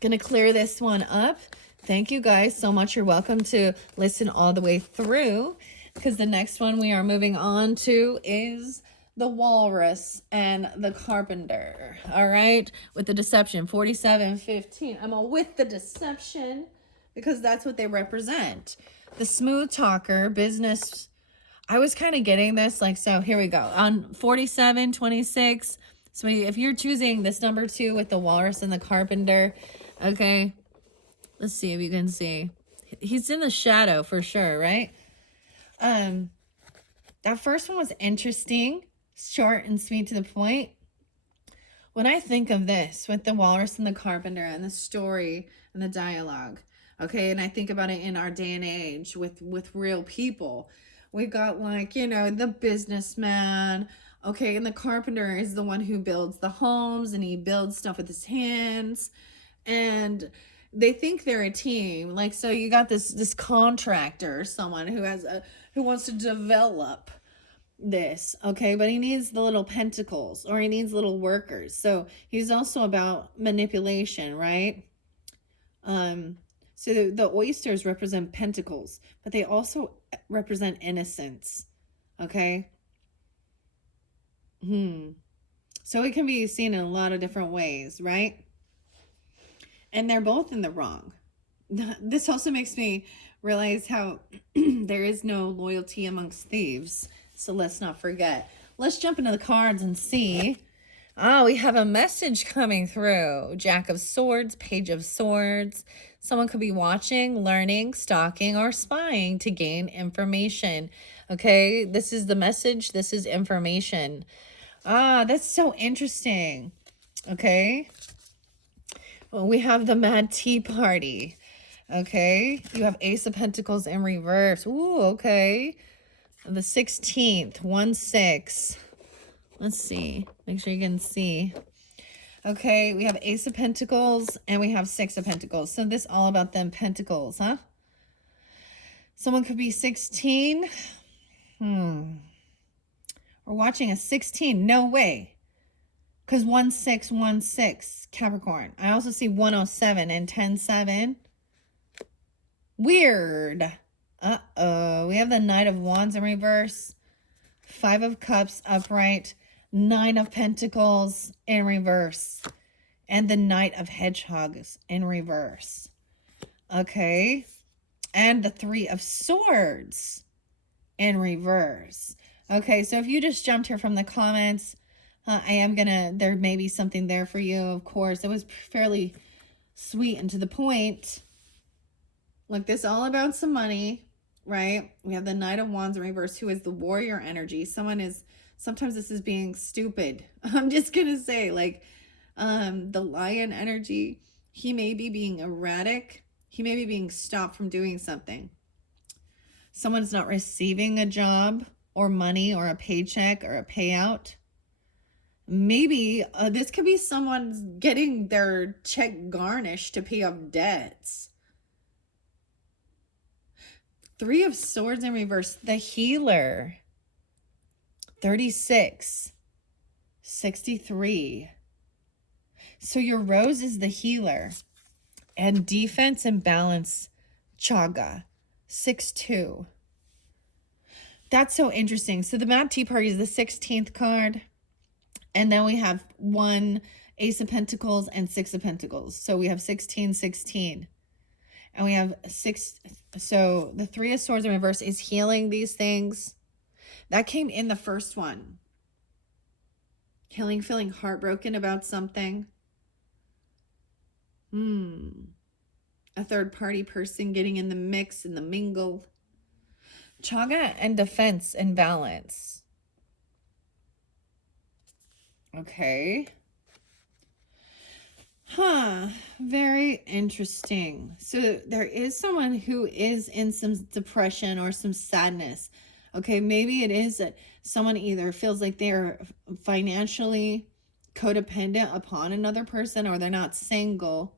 Gonna clear this one up. Thank you guys so much. You're welcome to listen all the way through, because the next one we are moving on to is the Walrus and the Carpenter. All right, with the deception, 4715. I'm all with the deception because that's what they represent. The smooth talker, business. I was kind of getting this, like, so here we go. On 4726, so if you're choosing this number 2 with the Walrus and the Carpenter, okay, let's see if you can see. He's in the shadow for sure, right? That first one was interesting, short and sweet to the point. When I think of this with the Walrus and the Carpenter and the story and the dialogue, okay, and I think about it in our day and age with real people, we got, like, you know, the businessman, okay, and the carpenter is the one who builds the homes, and he builds stuff with his hands, and they think they're a team. Like, so you got this contractor, someone who wants to develop this, okay, but he needs the little pentacles, or he needs little workers. So he's also about manipulation, right? So the oysters represent pentacles, but they also represent innocence, okay? So it can be seen in a lot of different ways, right? And they're both in the wrong. This also makes me realize how there is no loyalty amongst thieves. So let's not forget. Let's jump into the cards and see. Oh, we have a message coming through. Jack of Swords, Page of Swords. Someone could be watching, learning, stalking, or spying to gain information. Okay, this is the message. This is information. Ah, that's so interesting. Okay. Well, we have the Mad Tea Party. Okay. You have Ace of Pentacles in reverse. Ooh, okay. The 16th, 1-6. Let's see. Make sure you can see. Okay, we have Ace of Pentacles and we have 6 of Pentacles. So this all about them pentacles, huh? Someone could be 16. We're watching a 16. No way. Because 1616, Capricorn. I also see 107 and 107. Weird. Uh-oh. We have the Knight of Wands in reverse. Five of Cups upright, Nine of Pentacles in reverse, and the Knight of Hedgehogs in reverse. Okay. And the Three of Swords in reverse. Okay, so if you just jumped here from the comments, there may be something there for you, of course. It was fairly sweet and to the point. Look, this is all about some money, right? We have the Knight of Wands in reverse, who is the warrior energy. Sometimes this is being stupid. I'm just going to say, like, the lion energy, he may be being erratic. He may be being stopped from doing something. Someone's not receiving a job or money or a paycheck or a payout. Maybe this could be someone's getting their check garnished to pay off debts. Three of Swords in reverse, the healer. 36, 63. So your Rose is the healer. And defense and balance, Chaga, 6-2. That's so interesting. So the Mad Tea Party is the 16th card. And then we have one Ace of Pentacles and Six of Pentacles. So we have 16, 16. And we have 6. So the Three of Swords in reverse is healing these things. That came in the first one. Healing, feeling heartbroken about something. A third party person getting in the mix, in the mingle. Chaga and defense and balance. Okay. Very interesting. So there is someone who is in some depression or some sadness. Okay, maybe it is that someone either feels like they're financially codependent upon another person, or they're not single,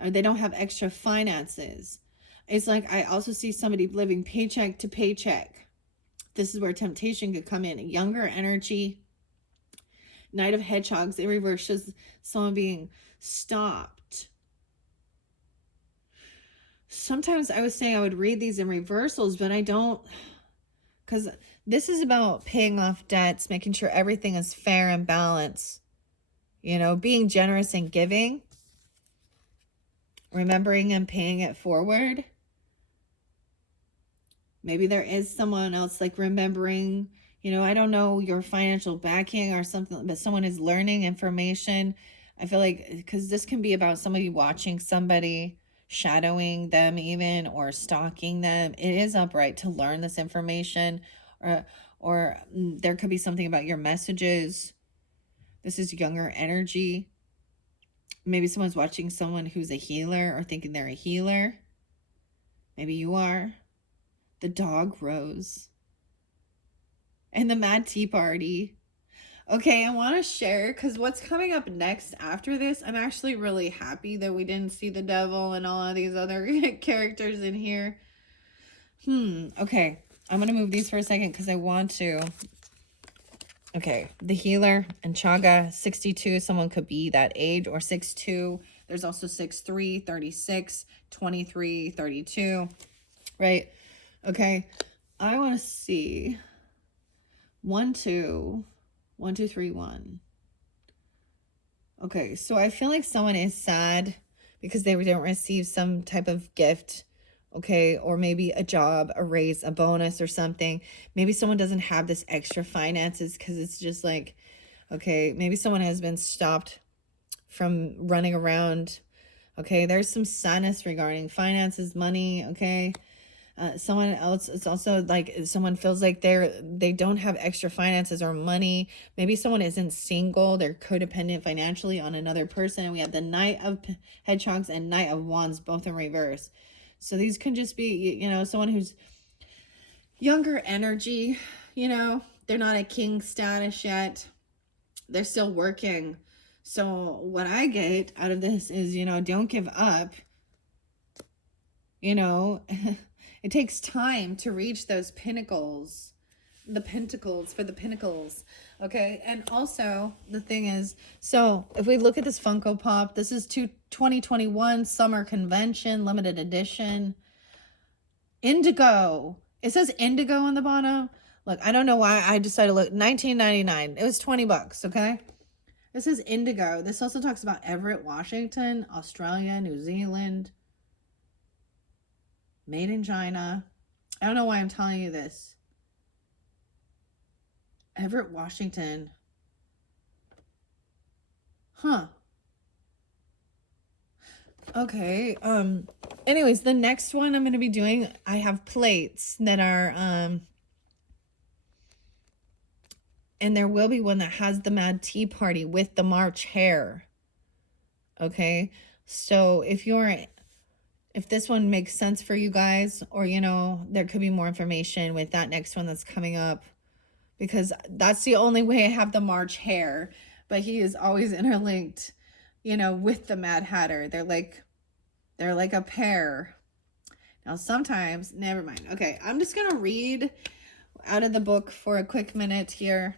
or they don't have extra finances. It's like I also see somebody living paycheck to paycheck. This is where temptation could come in. A younger energy. Knight of Hedgehogs in reverse shows someone being stopped. Sometimes I was saying I would read these in reversals, but I don't, because this is about paying off debts, making sure everything is fair and balanced. You know, being generous and giving. Remembering and paying it forward. Maybe there is someone else like remembering, you know, I don't know, your financial backing or something, but someone is learning information. I feel like, because this can be about somebody watching somebody, shadowing them even, or stalking them. It is upright to learn this information, or there could be something about your messages. This is younger energy. Maybe someone's watching someone who's a healer or thinking they're a healer. Maybe you are. The dog Rose. And the Mad Tea Party. Okay, I want to share, because what's coming up next after this, I'm actually really happy that we didn't see the devil and all of these other characters in here. Okay, I'm going to move these for a second because I want to. Okay, the healer and Chaga, 62. Someone could be that age, or 6'2". There's also 6'3", 36, 23, 32. Right? Okay, I want to see 1, 2, 1, 2, 3, 1. Okay, so I feel like someone is sad because they don't receive some type of gift. Okay, or maybe a job, a raise, a bonus or something. Maybe someone doesn't have this extra finances because it's just like, okay, maybe someone has been stopped from running around. Okay, there's some sadness regarding finances, money, okay? Someone else, it's also like someone feels like they don't have extra finances or money. Maybe someone isn't single, they're codependent financially on another person. And we have the Knight of Hedgehogs and Knight of Wands, both in reverse. So these could just be, you know, someone who's younger energy, you know, they're not at king status yet. They're still working. So what I get out of this is, you know, don't give up. You know, it takes time to reach those pinnacles, the pentacles for the pinnacles. Okay. And also the thing is, so if we look at this Funko Pop, this is 2021 Summer Convention, limited edition. Indigo. It says indigo on the bottom. Look, I don't know why I decided to look. $19.99. It was $20, okay? This is indigo. This also talks about Everett, Washington, Australia, New Zealand. Made in China. I don't know why I'm telling you this. Everett, Washington. Huh. Okay. Anyways, the next one I'm going to be doing, I have plates that are and there will be one that has the Mad Tea Party with the March hare. Okay? So, if this one makes sense for you guys, or there could be more information with that next one that's coming up, because that's the only way I have the March hare, but he is always interlinked, with the Mad Hatter. They're like a pair. Now sometimes, never mind. Okay, I'm just gonna read out of the book for a quick minute here.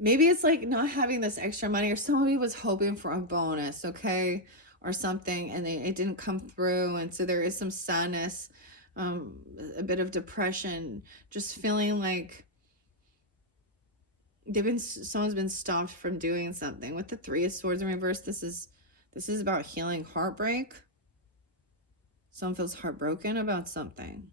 Maybe it's like not having this extra money, or somebody was hoping for a bonus, okay, or something, and it didn't come through, and so there is some sadness, a bit of depression, just feeling like someone's been stopped from doing something. With the Three of Swords in reverse, this is about healing heartbreak. Someone feels heartbroken about something.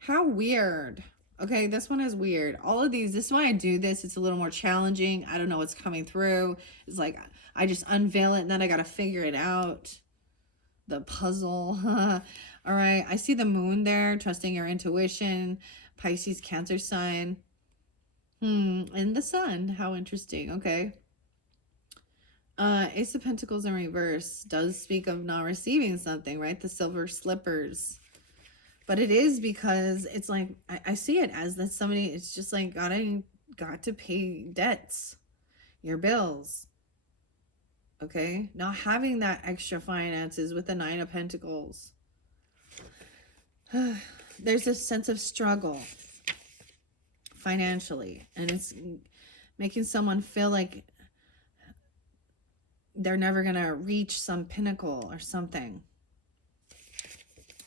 How weird. Okay, this one is weird. All of these, this is why I do this. It's a little more challenging. I don't know what's coming through. It's like I just unveil it and then I got to figure it out. The puzzle. All right, I see the moon there, trusting your intuition. Pisces, Cancer sign. And the sun. How interesting. Okay. Ace of Pentacles in reverse does speak of not receiving something, right? The silver slippers. But it is because it's like, I see it as that somebody, it's just like, got to pay debts, your bills. Okay? Not having that extra finances with the Nine of Pentacles. There's a sense of struggle financially. And it's making someone feel like they're never going to reach some pinnacle or something.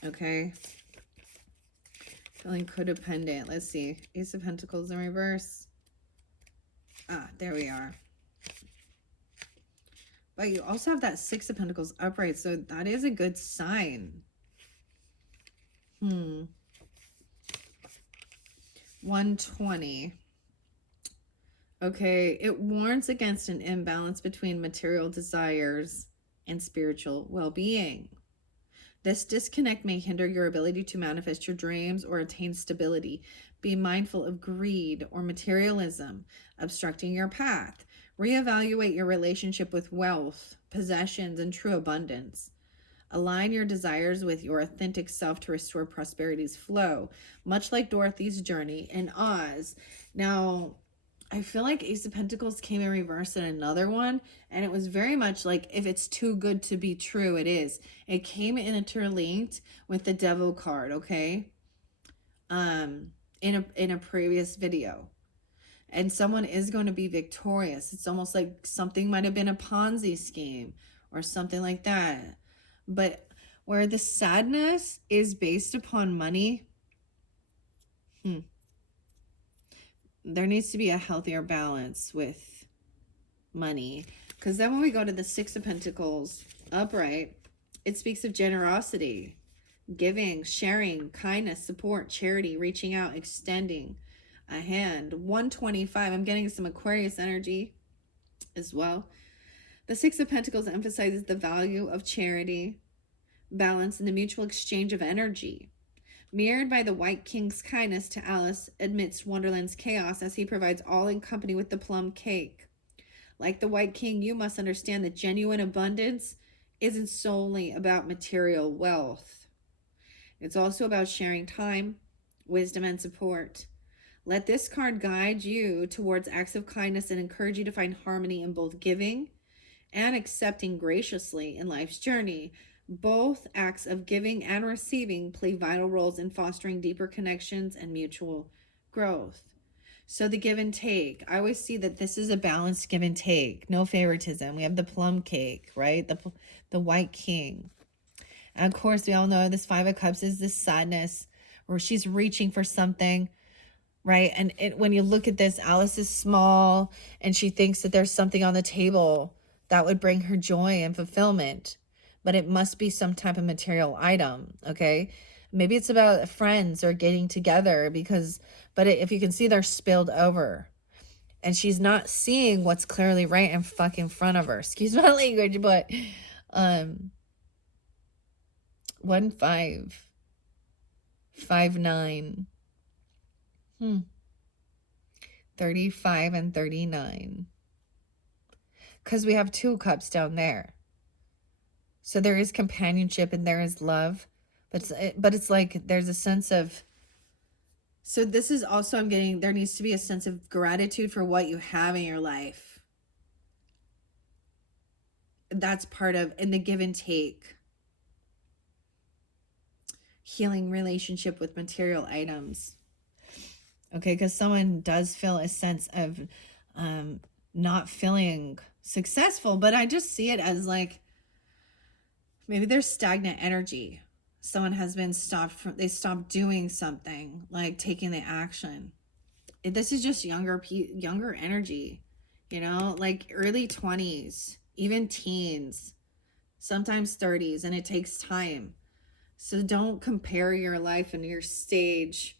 Okay? Feeling codependent. Let's see. Ace of Pentacles in reverse. Ah, there we are. But you also have that Six of Pentacles upright, so that is a good sign. 120. Okay, it warns against an imbalance between material desires and spiritual well-being. This disconnect may hinder your ability to manifest your dreams or attain stability. Be mindful of greed or materialism obstructing your path. Reevaluate your relationship with wealth, possessions, and true abundance. Align your desires with your authentic self to restore prosperity's flow, much like Dorothy's journey in Oz. Now, I feel like Ace of Pentacles came in reverse in another one, and it was very much like, if it's too good to be true, it is. It came interlinked with the Devil card, okay? In a previous video. And someone is going to be victorious. It's almost like something might have been a Ponzi scheme or something like that. But where the sadness is based upon money, there needs to be a healthier balance with money. Because then when we go to the Six of Pentacles upright, it speaks of generosity, giving, sharing, kindness, support, charity, reaching out, extending a hand. 125, I'm getting some Aquarius energy as well. The Six of Pentacles emphasizes the value of charity, balance, and the mutual exchange of energy. Mirrored by the White King's kindness to Alice amidst Wonderland's chaos as he provides all in company with the plum cake. Like the White King, you must understand that genuine abundance isn't solely about material wealth. It's also about sharing time, wisdom, and support. Let this card guide you towards acts of kindness and encourage you to find harmony in both giving and accepting graciously in life's journey. Both acts of giving and receiving play vital roles in fostering deeper connections and mutual growth. So the give and take, I always see that this is a balanced give and take, no favoritism. We have the plum cake, right? The White King. And of course, we all know this Five of Cups is this sadness where she's reaching for something. right? And when you look at this, Alice is small and she thinks that there's something on the table that would bring her joy and fulfillment, but it must be some type of material item, okay? Maybe it's about friends or getting together but if you can see, they're spilled over and she's not seeing what's clearly right in fucking front of her. Excuse my language, but 1559. 35 and 39. Because we have 2 cups down there. So there is companionship and there is love. But it's like there's a sense of... So this is also, I'm getting, there needs to be a sense of gratitude for what you have in your life. That's part of, and the give and take. Healing relationship with material items. Okay, because someone does feel a sense of not feeling successful, but I just see it as like maybe there's stagnant energy. Someone has been they stopped doing something, like taking the action. This is just younger energy, you know, like early 20s, even teens, sometimes 30s, and it takes time. So don't compare your life and your stage,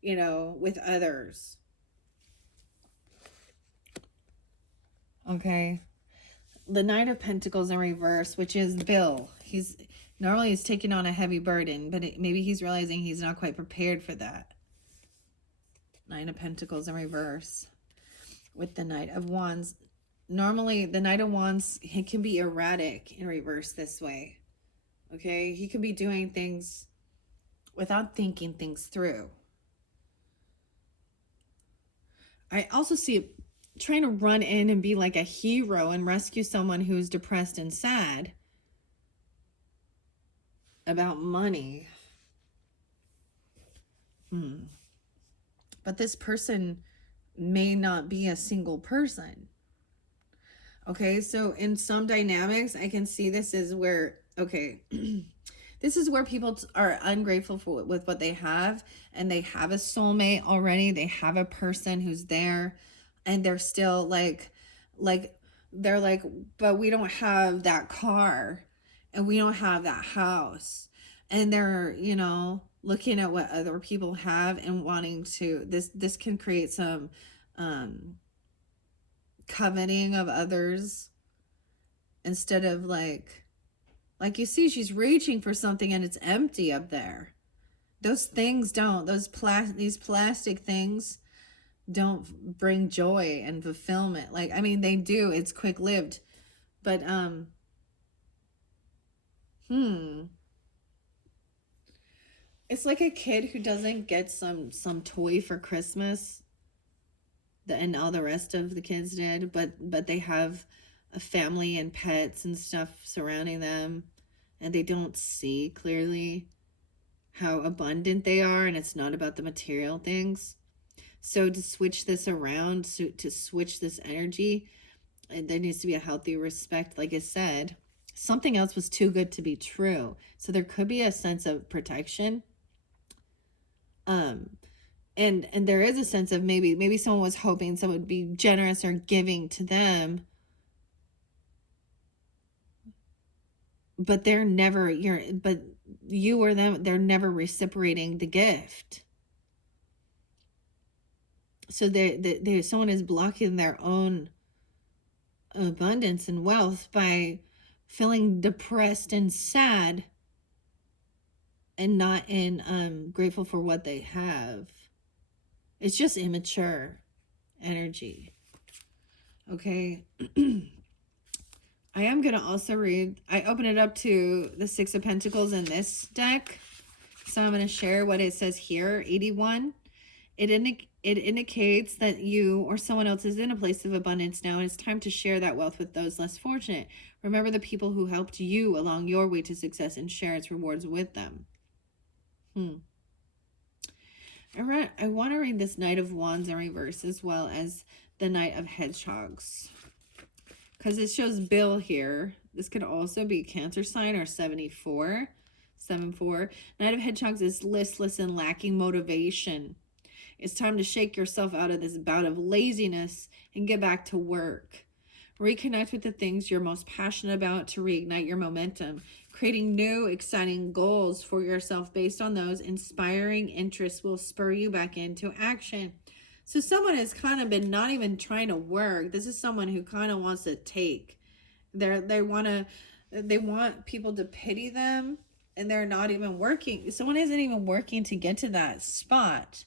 you know, with others. Okay. The Knight of Pentacles in reverse, which is Bill. He's taking on a heavy burden, but maybe he's realizing he's not quite prepared for that. Nine of Pentacles in reverse with the Knight of Wands. Normally, the Knight of Wands, he can be erratic in reverse this way. Okay? He can be doing things without thinking things through. I also see it trying to run in and be like a hero and rescue someone who's depressed and sad about money. But this person may not be a single person. Okay, so in some dynamics, I can see this is where, okay, this is where people are ungrateful with what they have, and they have a soulmate already. They have a person who's there, and they're still like, they're like, but we don't have that car, and we don't have that house. And they're, you know, looking at what other people have and wanting to, this can create some coveting of others, instead of like you see, she's reaching for something and it's empty up there. Those things don't, these plastic things don't bring joy and fulfillment. Like, I mean, they do, it's quick-lived, but it's like a kid who doesn't get some toy for Christmas, and all the rest of the kids did, but they have a family and pets and stuff surrounding them, and they don't see clearly how abundant they are, and it's not about the material things. So to switch this around, to switch this energy, there needs to be a healthy respect. Like I said, something else was too good to be true. So there could be a sense of protection. And there is a sense of maybe someone was hoping someone would be generous or giving to them, but they're never, but you or them, they're never reciprocating the gift. So someone is blocking their own abundance and wealth by feeling depressed and sad and not grateful for what they have. It's just immature energy. Okay. I am going to also read, I open it up to the Six of Pentacles in this deck. So I'm going to share what it says here. 81. It indicates that you or someone else is in a place of abundance now, and it's time to share that wealth with those less fortunate. Remember the people who helped you along your way to success and share its rewards with them. All right, I want to read this Knight of Wands in reverse as well as the Knight of Hedgehogs, because it shows Bill here. This could also be Cancer sign or 74. 7-4. Knight of Hedgehogs is listless and lacking motivation. It's time to shake yourself out of this bout of laziness and get back to work. Reconnect with the things you're most passionate about to reignite your momentum. Creating new, exciting goals for yourself based on those inspiring interests will spur you back into action. So someone has kind of been not even trying to work. This is someone who kind of wants to take. They want people to pity them, and they're not even working. Someone isn't even working to get to that spot.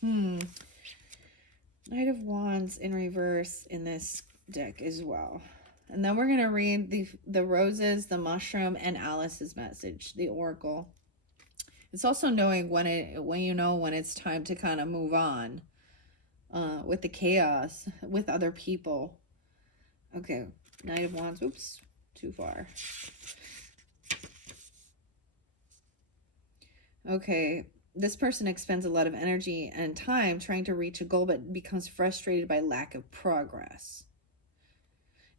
Knight of Wands in reverse in this deck as well. And then we're going to read the roses, the mushroom, and Alice's message, the oracle. It's also knowing when it's time to kind of move on with the chaos with other people. Okay, Knight of Wands. Oops, too far. Okay, this person expends a lot of energy and time trying to reach a goal, but becomes frustrated by lack of progress.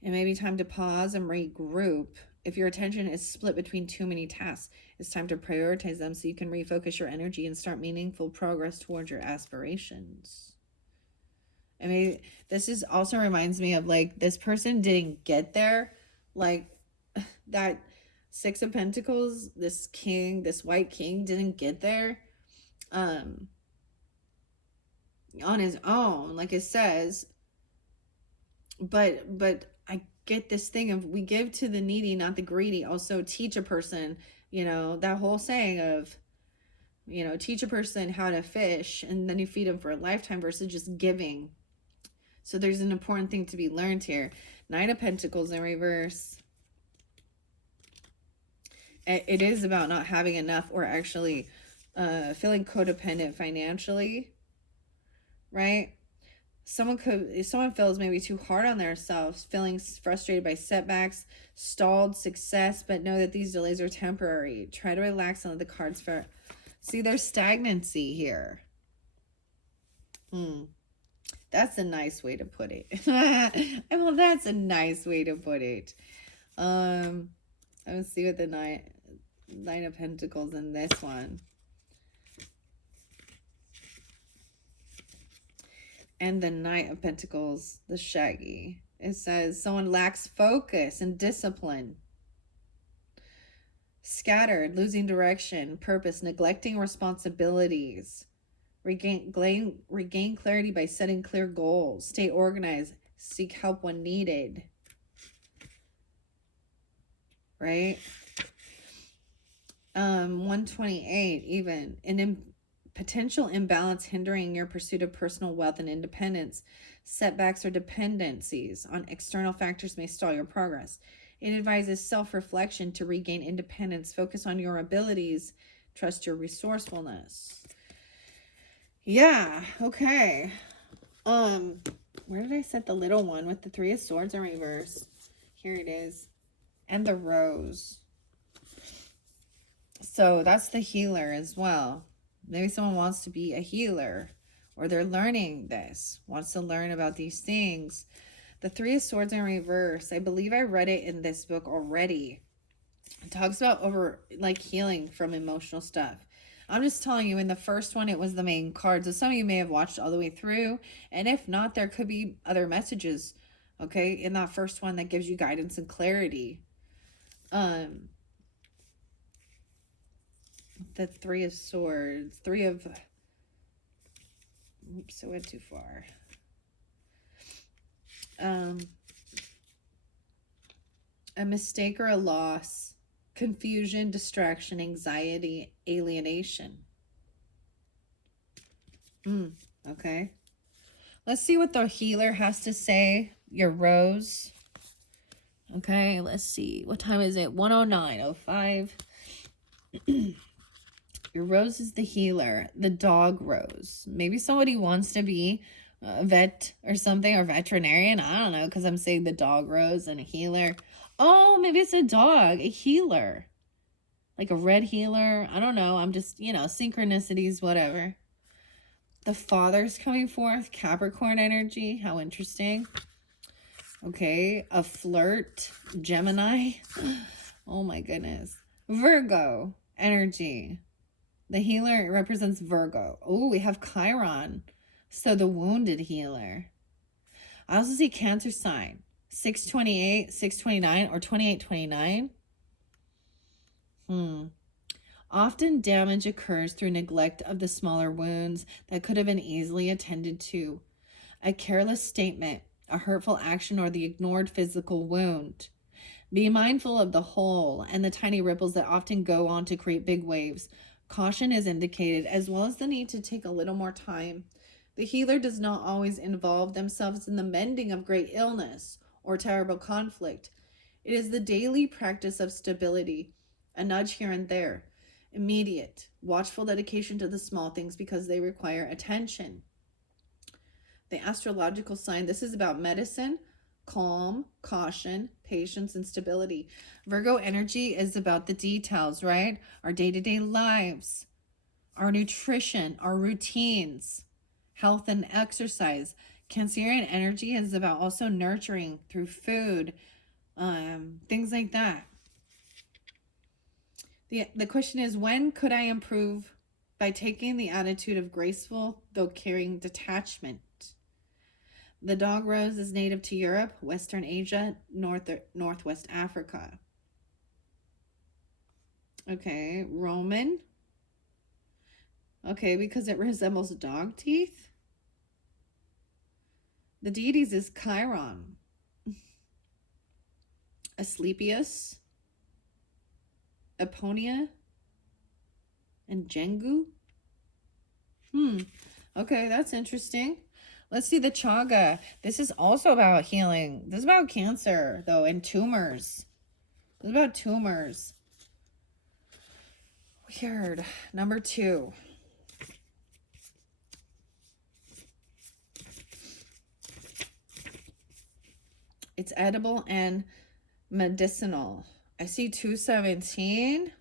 It may be time to pause and regroup. If your attention is split between too many tasks, it's time to prioritize them so you can refocus your energy and start meaningful progress towards your aspirations. I mean, this is also reminds me of like this person didn't get there. Like that Six of Pentacles, this white king didn't get there on his own, like it says. But I get this thing of we give to the needy, not the greedy. Also teach a person, that whole saying of, teach a person how to fish and then you feed them for a lifetime versus just giving. So there's an important thing to be learned here. Nine of Pentacles in reverse. It is about not having enough or actually feeling codependent financially, right? If someone feels maybe too hard on themselves, feeling frustrated by setbacks, stalled success, but know that these delays are temporary. Try to relax and let the cards see there's stagnancy here. That's a nice way to put it. Well, that's a nice way to put it. Let's see what the Nine of Pentacles in this one. And the Knight of Pentacles, the Shaggy. It says someone lacks focus and discipline. Scattered, losing direction, purpose, neglecting responsibilities. Regain clarity by setting clear goals. Stay organized. Seek help when needed. Right? 128 even. Potential imbalance hindering your pursuit of personal wealth and independence. Setbacks or dependencies on external factors may stall your progress. It advises self-reflection to regain independence. Focus on your abilities. Trust your resourcefulness. Yeah, okay. Where did I set the little one with the Three of Swords in reverse? Here it is. And the Rose. So that's the healer as well. Maybe someone wants to be a healer, or they're learning this, wants to learn about these things. The Three of Swords in reverse. I believe I read it in this book already. It talks about healing from emotional stuff. I'm just telling you, in the first one, it was the main card. So some of you may have watched all the way through. And if not, there could be other messages, okay, in that first one that gives you guidance and clarity. The Three of Swords. Oops, I went too far. A mistake or a loss. Confusion, distraction, anxiety, alienation. Okay. Let's see what the healer has to say. Your Rose. Okay, let's see. What time is it? 1:09:05. Your Rose is the healer. The dog Rose. Maybe somebody wants to be a vet or something, or veterinarian. I don't know, because I'm saying the dog Rose and a healer. Oh, maybe it's a dog, a healer. Like a red healer. I don't know. I'm just, synchronicities, whatever. The Father's coming forth. Capricorn energy. How interesting. Okay. A flirt. Gemini. Oh my goodness. Virgo. energy. The healer represents Virgo. Oh, we have Chiron. So the wounded healer. I also see Cancer sign. 628, 629, or 2829. Often damage occurs through neglect of the smaller wounds that could have been easily attended to. A careless statement, a hurtful action, or the ignored physical wound. Be mindful of the hole and the tiny ripples that often go on to create big waves. Caution is indicated, as well as the need to take a little more time. The healer does not always involve themselves in the mending of great illness or terrible conflict. It is the daily practice of stability, a nudge here and there, immediate, watchful dedication to the small things because they require attention. The astrological sign, this is about medicine, calm, caution, patience, and stability. Virgo energy is about the details, right? Our day-to-day lives, our nutrition, our routines, health and exercise. Cancerian energy is about also nurturing through food, things like that. The question is, when could I improve? By taking the attitude of graceful, though caring detachment. The dog rose is native to Europe, Western Asia, Northwest Africa. Okay, Roman. Okay, because it resembles dog teeth. The deities is Chiron, Asclepius, Eponia, and Jengu. Okay, that's interesting. Let's see the chaga. This is also about healing. This is about cancer, though, and tumors. This is about tumors. Weird. Number 2. It's edible and medicinal. I see 217,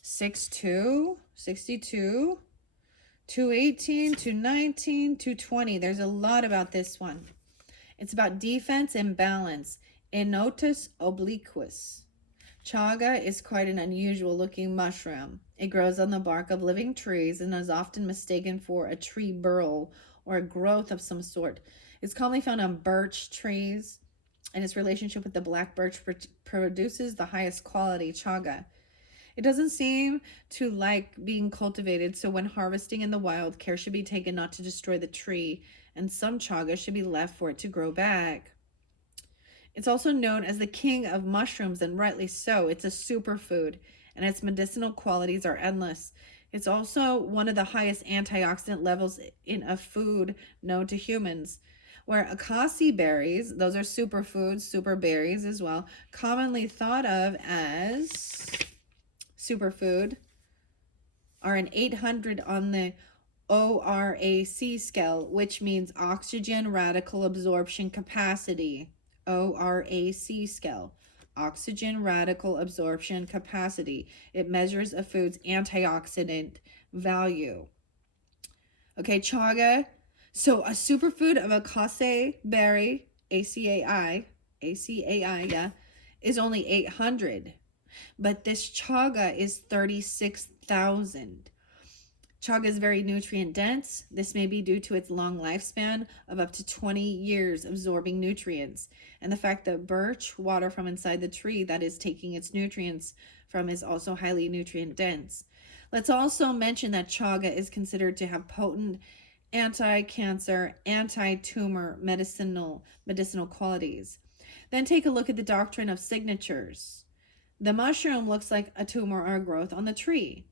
62, 62, 218, 219, 220. There's a lot about this one. It's about defense and balance. Enotus obliquus. Chaga is quite an unusual looking mushroom. It grows on the bark of living trees and is often mistaken for a tree burl or a growth of some sort. It's commonly found on birch trees, and its relationship with the black birch produces the highest quality chaga. It doesn't seem to like being cultivated, so when harvesting in the wild, care should be taken not to destroy the tree, and some chaga should be left for it to grow back. It's also known as the king of mushrooms, and rightly so. It's a superfood, and its medicinal qualities are endless. It's also one of the highest antioxidant levels in a food known to humans. Where acacia berries, those are superfoods, super berries as well, commonly thought of as superfood, are an 800 on the ORAC scale, which means oxygen radical absorption capacity. ORAC scale, oxygen radical absorption capacity. It measures a food's antioxidant value. Okay, chaga. So a superfood of acacia berry, ACAI, yeah, is only 800. But this chaga is 36,000. Chaga is very nutrient dense. This may be due to its long lifespan of up to 20 years absorbing nutrients, and the fact that birch water from inside the tree that is taking its nutrients from is also highly nutrient dense. Let's also mention that chaga is considered to have potent anti-cancer, anti-tumor medicinal qualities. Then take a look at the doctrine of signatures. The mushroom looks like a tumor or a growth on the tree.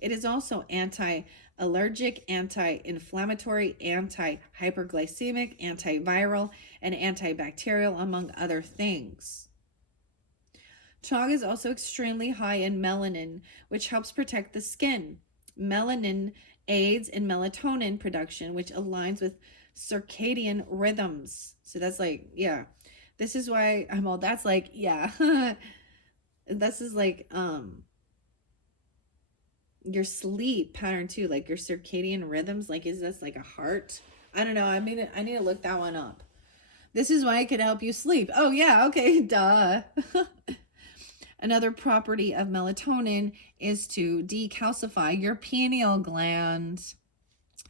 It is also anti-allergic, anti-inflammatory, anti-hyperglycemic, antiviral, and antibacterial, among other things. Chaga is also extremely high in melanin, which helps protect the skin. Melanin aids in melatonin production, which aligns with circadian rhythms. So that's like, yeah. This is why I'm all, that's like, yeah. This is like, your sleep pattern too, like your circadian rhythms. Like, is this like a heart? I don't know. I mean, I need to look that one up. This is why it could help you sleep. Oh yeah, okay, duh. Another property of melatonin is to decalcify your pineal gland,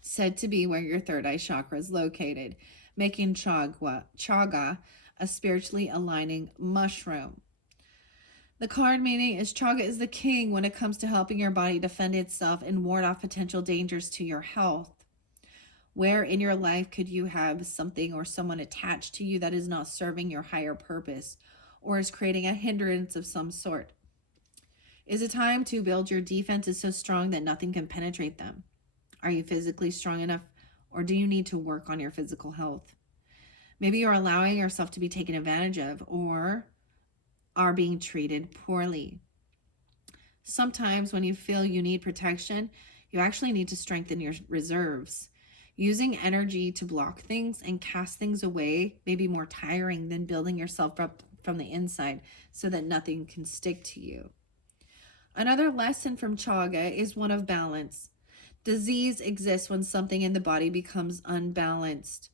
said to be where your third eye chakra is located, making chaga a spiritually aligning mushroom. The card meaning is chaga is the king when it comes to helping your body defend itself and ward off potential dangers to your health. Where in your life could you have something or someone attached to you that is not serving your higher purpose or is creating a hindrance of some sort? Is it time to build your defenses so strong that nothing can penetrate them? Are you physically strong enough, or do you need to work on your physical health? Maybe you're allowing yourself to be taken advantage of or are being treated poorly. Sometimes when you feel you need protection, you actually need to strengthen your reserves. Using energy to block things and cast things away may be more tiring than building yourself up from the inside so that nothing can stick to you. Another lesson from chaga is one of balance. Disease exists when something in the body becomes unbalanced.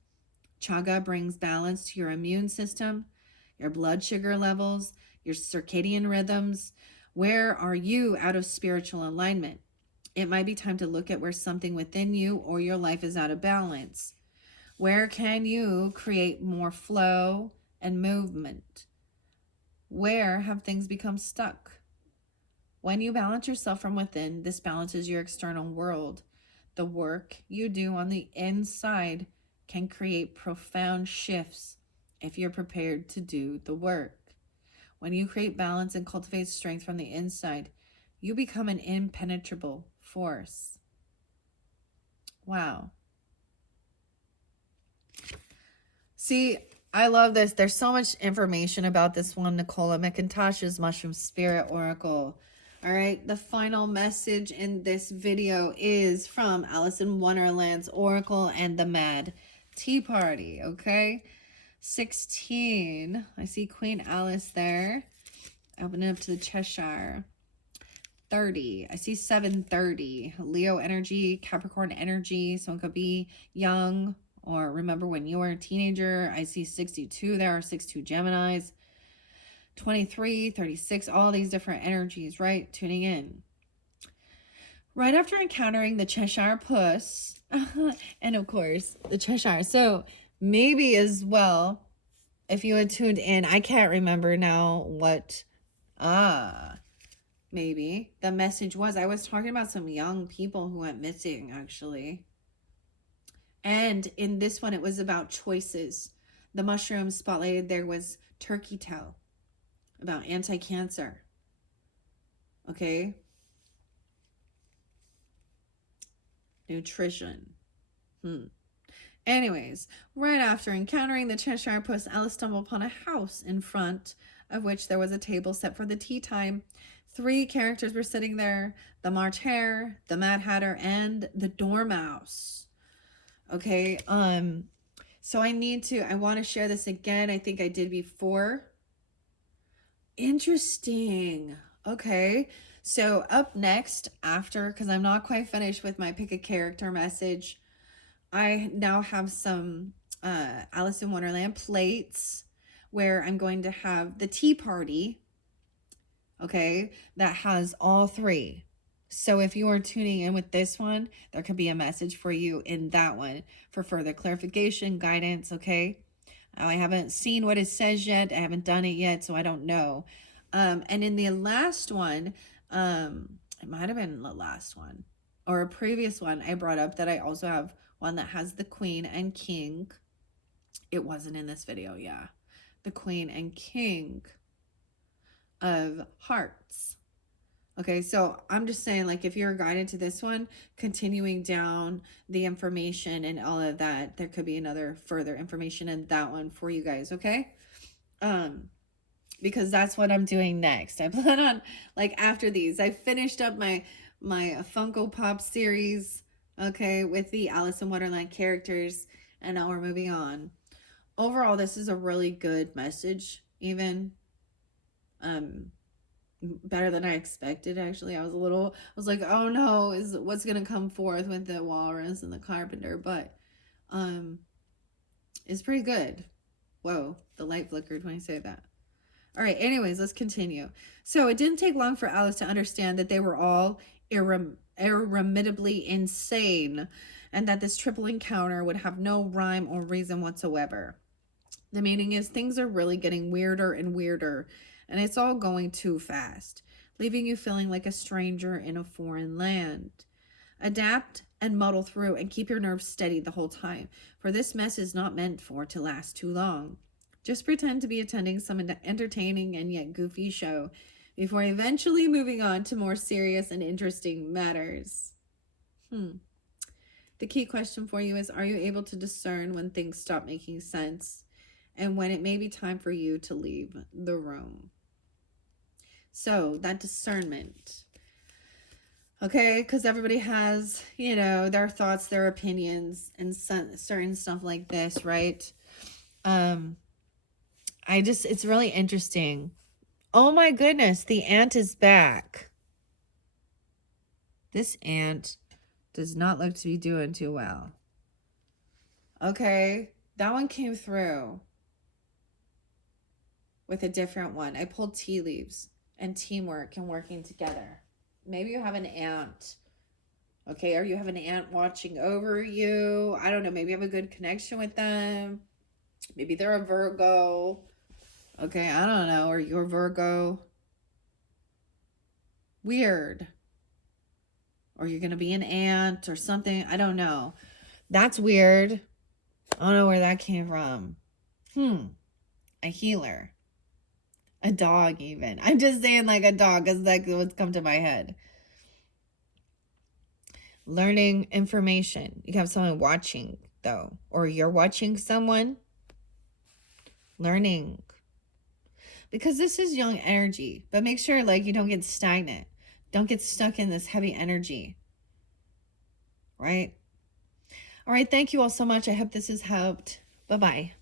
Chaga brings balance to your immune system, your blood sugar levels, your circadian rhythms. Where are you out of spiritual alignment? It might be time to look at where something within you or your life is out of balance. Where can you create more flow and movement? Where have things become stuck? When you balance yourself from within, this balances your external world. The work you do on the inside can create profound shifts if you're prepared to do the work. When you create balance and cultivate strength from the inside, you become an impenetrable force. Wow. See, I love this. There's so much information about this one, Nicola McIntosh's Mushroom Spirit Oracle. All right, the final message in this video is from Alice in Wonderland's Oracle and the Mad Tea Party, okay? 16. I see Queen Alice there. Open it up to the Cheshire. 30. I see 730. Leo energy, Capricorn energy. Someone could be young or remember when you were a teenager. I see 62 there, or 62 Geminis. 23, 36, all these different energies, right? Tuning in. Right after encountering the Cheshire Puss, and of course, the Cheshire. So maybe as well, if you had tuned in, I can't remember now what, maybe the message was. I was talking about some young people who went missing, actually. And in this one, it was about choices. The mushroom spotlighted there was turkey tail, about anti-cancer. Okay. Nutrition. Anyways, right after encountering the Cheshire Puss, Alice stumbled upon a house in front of which there was a table set for the tea time. 3 characters were sitting there: the March Hare, the Mad Hatter, and the Dormouse. Okay, so I want to share this again. I think I did before. Interesting. Okay, so up next, after, because I'm not quite finished with my pick a character message, I now have some Alice in Wonderland plates where I'm going to have the tea party, okay, that has all 3. So if you are tuning in with this one, there could be a message for you in that one for further clarification, guidance, okay? I haven't seen what it says yet. I haven't done it yet, so I don't know. And in the last one, it might have been the last one or a previous one, I brought up that I also have one that has the Queen and King. It wasn't in this video, yeah. The Queen and King of Hearts. Okay, so I'm just saying, like, if you're guided to this one, continuing down the information and all of that, there could be another further information in that one for you guys, okay? Because that's what I'm doing next. I plan on, like, after these, I finished up my Funko Pop series, okay, with the Alice in Wonderland characters, and now we're moving on. Overall, this is a really good message, even better than I expected, actually. I was like, oh no, what's gonna come forth with the Walrus and the Carpenter, but it's pretty good. Whoa, the light flickered when I say that. All right, anyways, let's continue. So it didn't take long for Alice to understand that they were all irremediably insane, and that this triple encounter would have no rhyme or reason whatsoever. The meaning is things are really getting weirder and weirder, and it's all going too fast, leaving you feeling like a stranger in a foreign land. Adapt and muddle through and keep your nerves steady the whole time, for this mess is not meant for to last too long. Just pretend to be attending some entertaining and yet goofy show before eventually moving on to more serious and interesting matters. The key question for you is, are you able to discern when things stop making sense and when it may be time for you to leave the room? So that discernment, okay, because everybody has, their thoughts, their opinions, and certain stuff like this, right? It's really interesting. Oh my goodness, the ant is back. This ant does not look to be doing too well. Okay, that one came through with a different one. I pulled tea leaves and teamwork and working together. Maybe you have an ant, okay, or you have an ant watching over you. I don't know, maybe you have a good connection with them. Maybe they're a Virgo. Okay, I don't know, or you're Virgo. Weird. Or you're going to be an ant or something. I don't know. That's weird. I don't know where that came from. A healer. A dog even. I'm just saying like a dog because that's what's come to my head. Learning information. You have someone watching though. Or you're watching someone. Learning. Because this is young energy. But make sure like you don't get stagnant. Don't get stuck in this heavy energy. Right? All right. Thank you all so much. I hope this has helped. Bye-bye.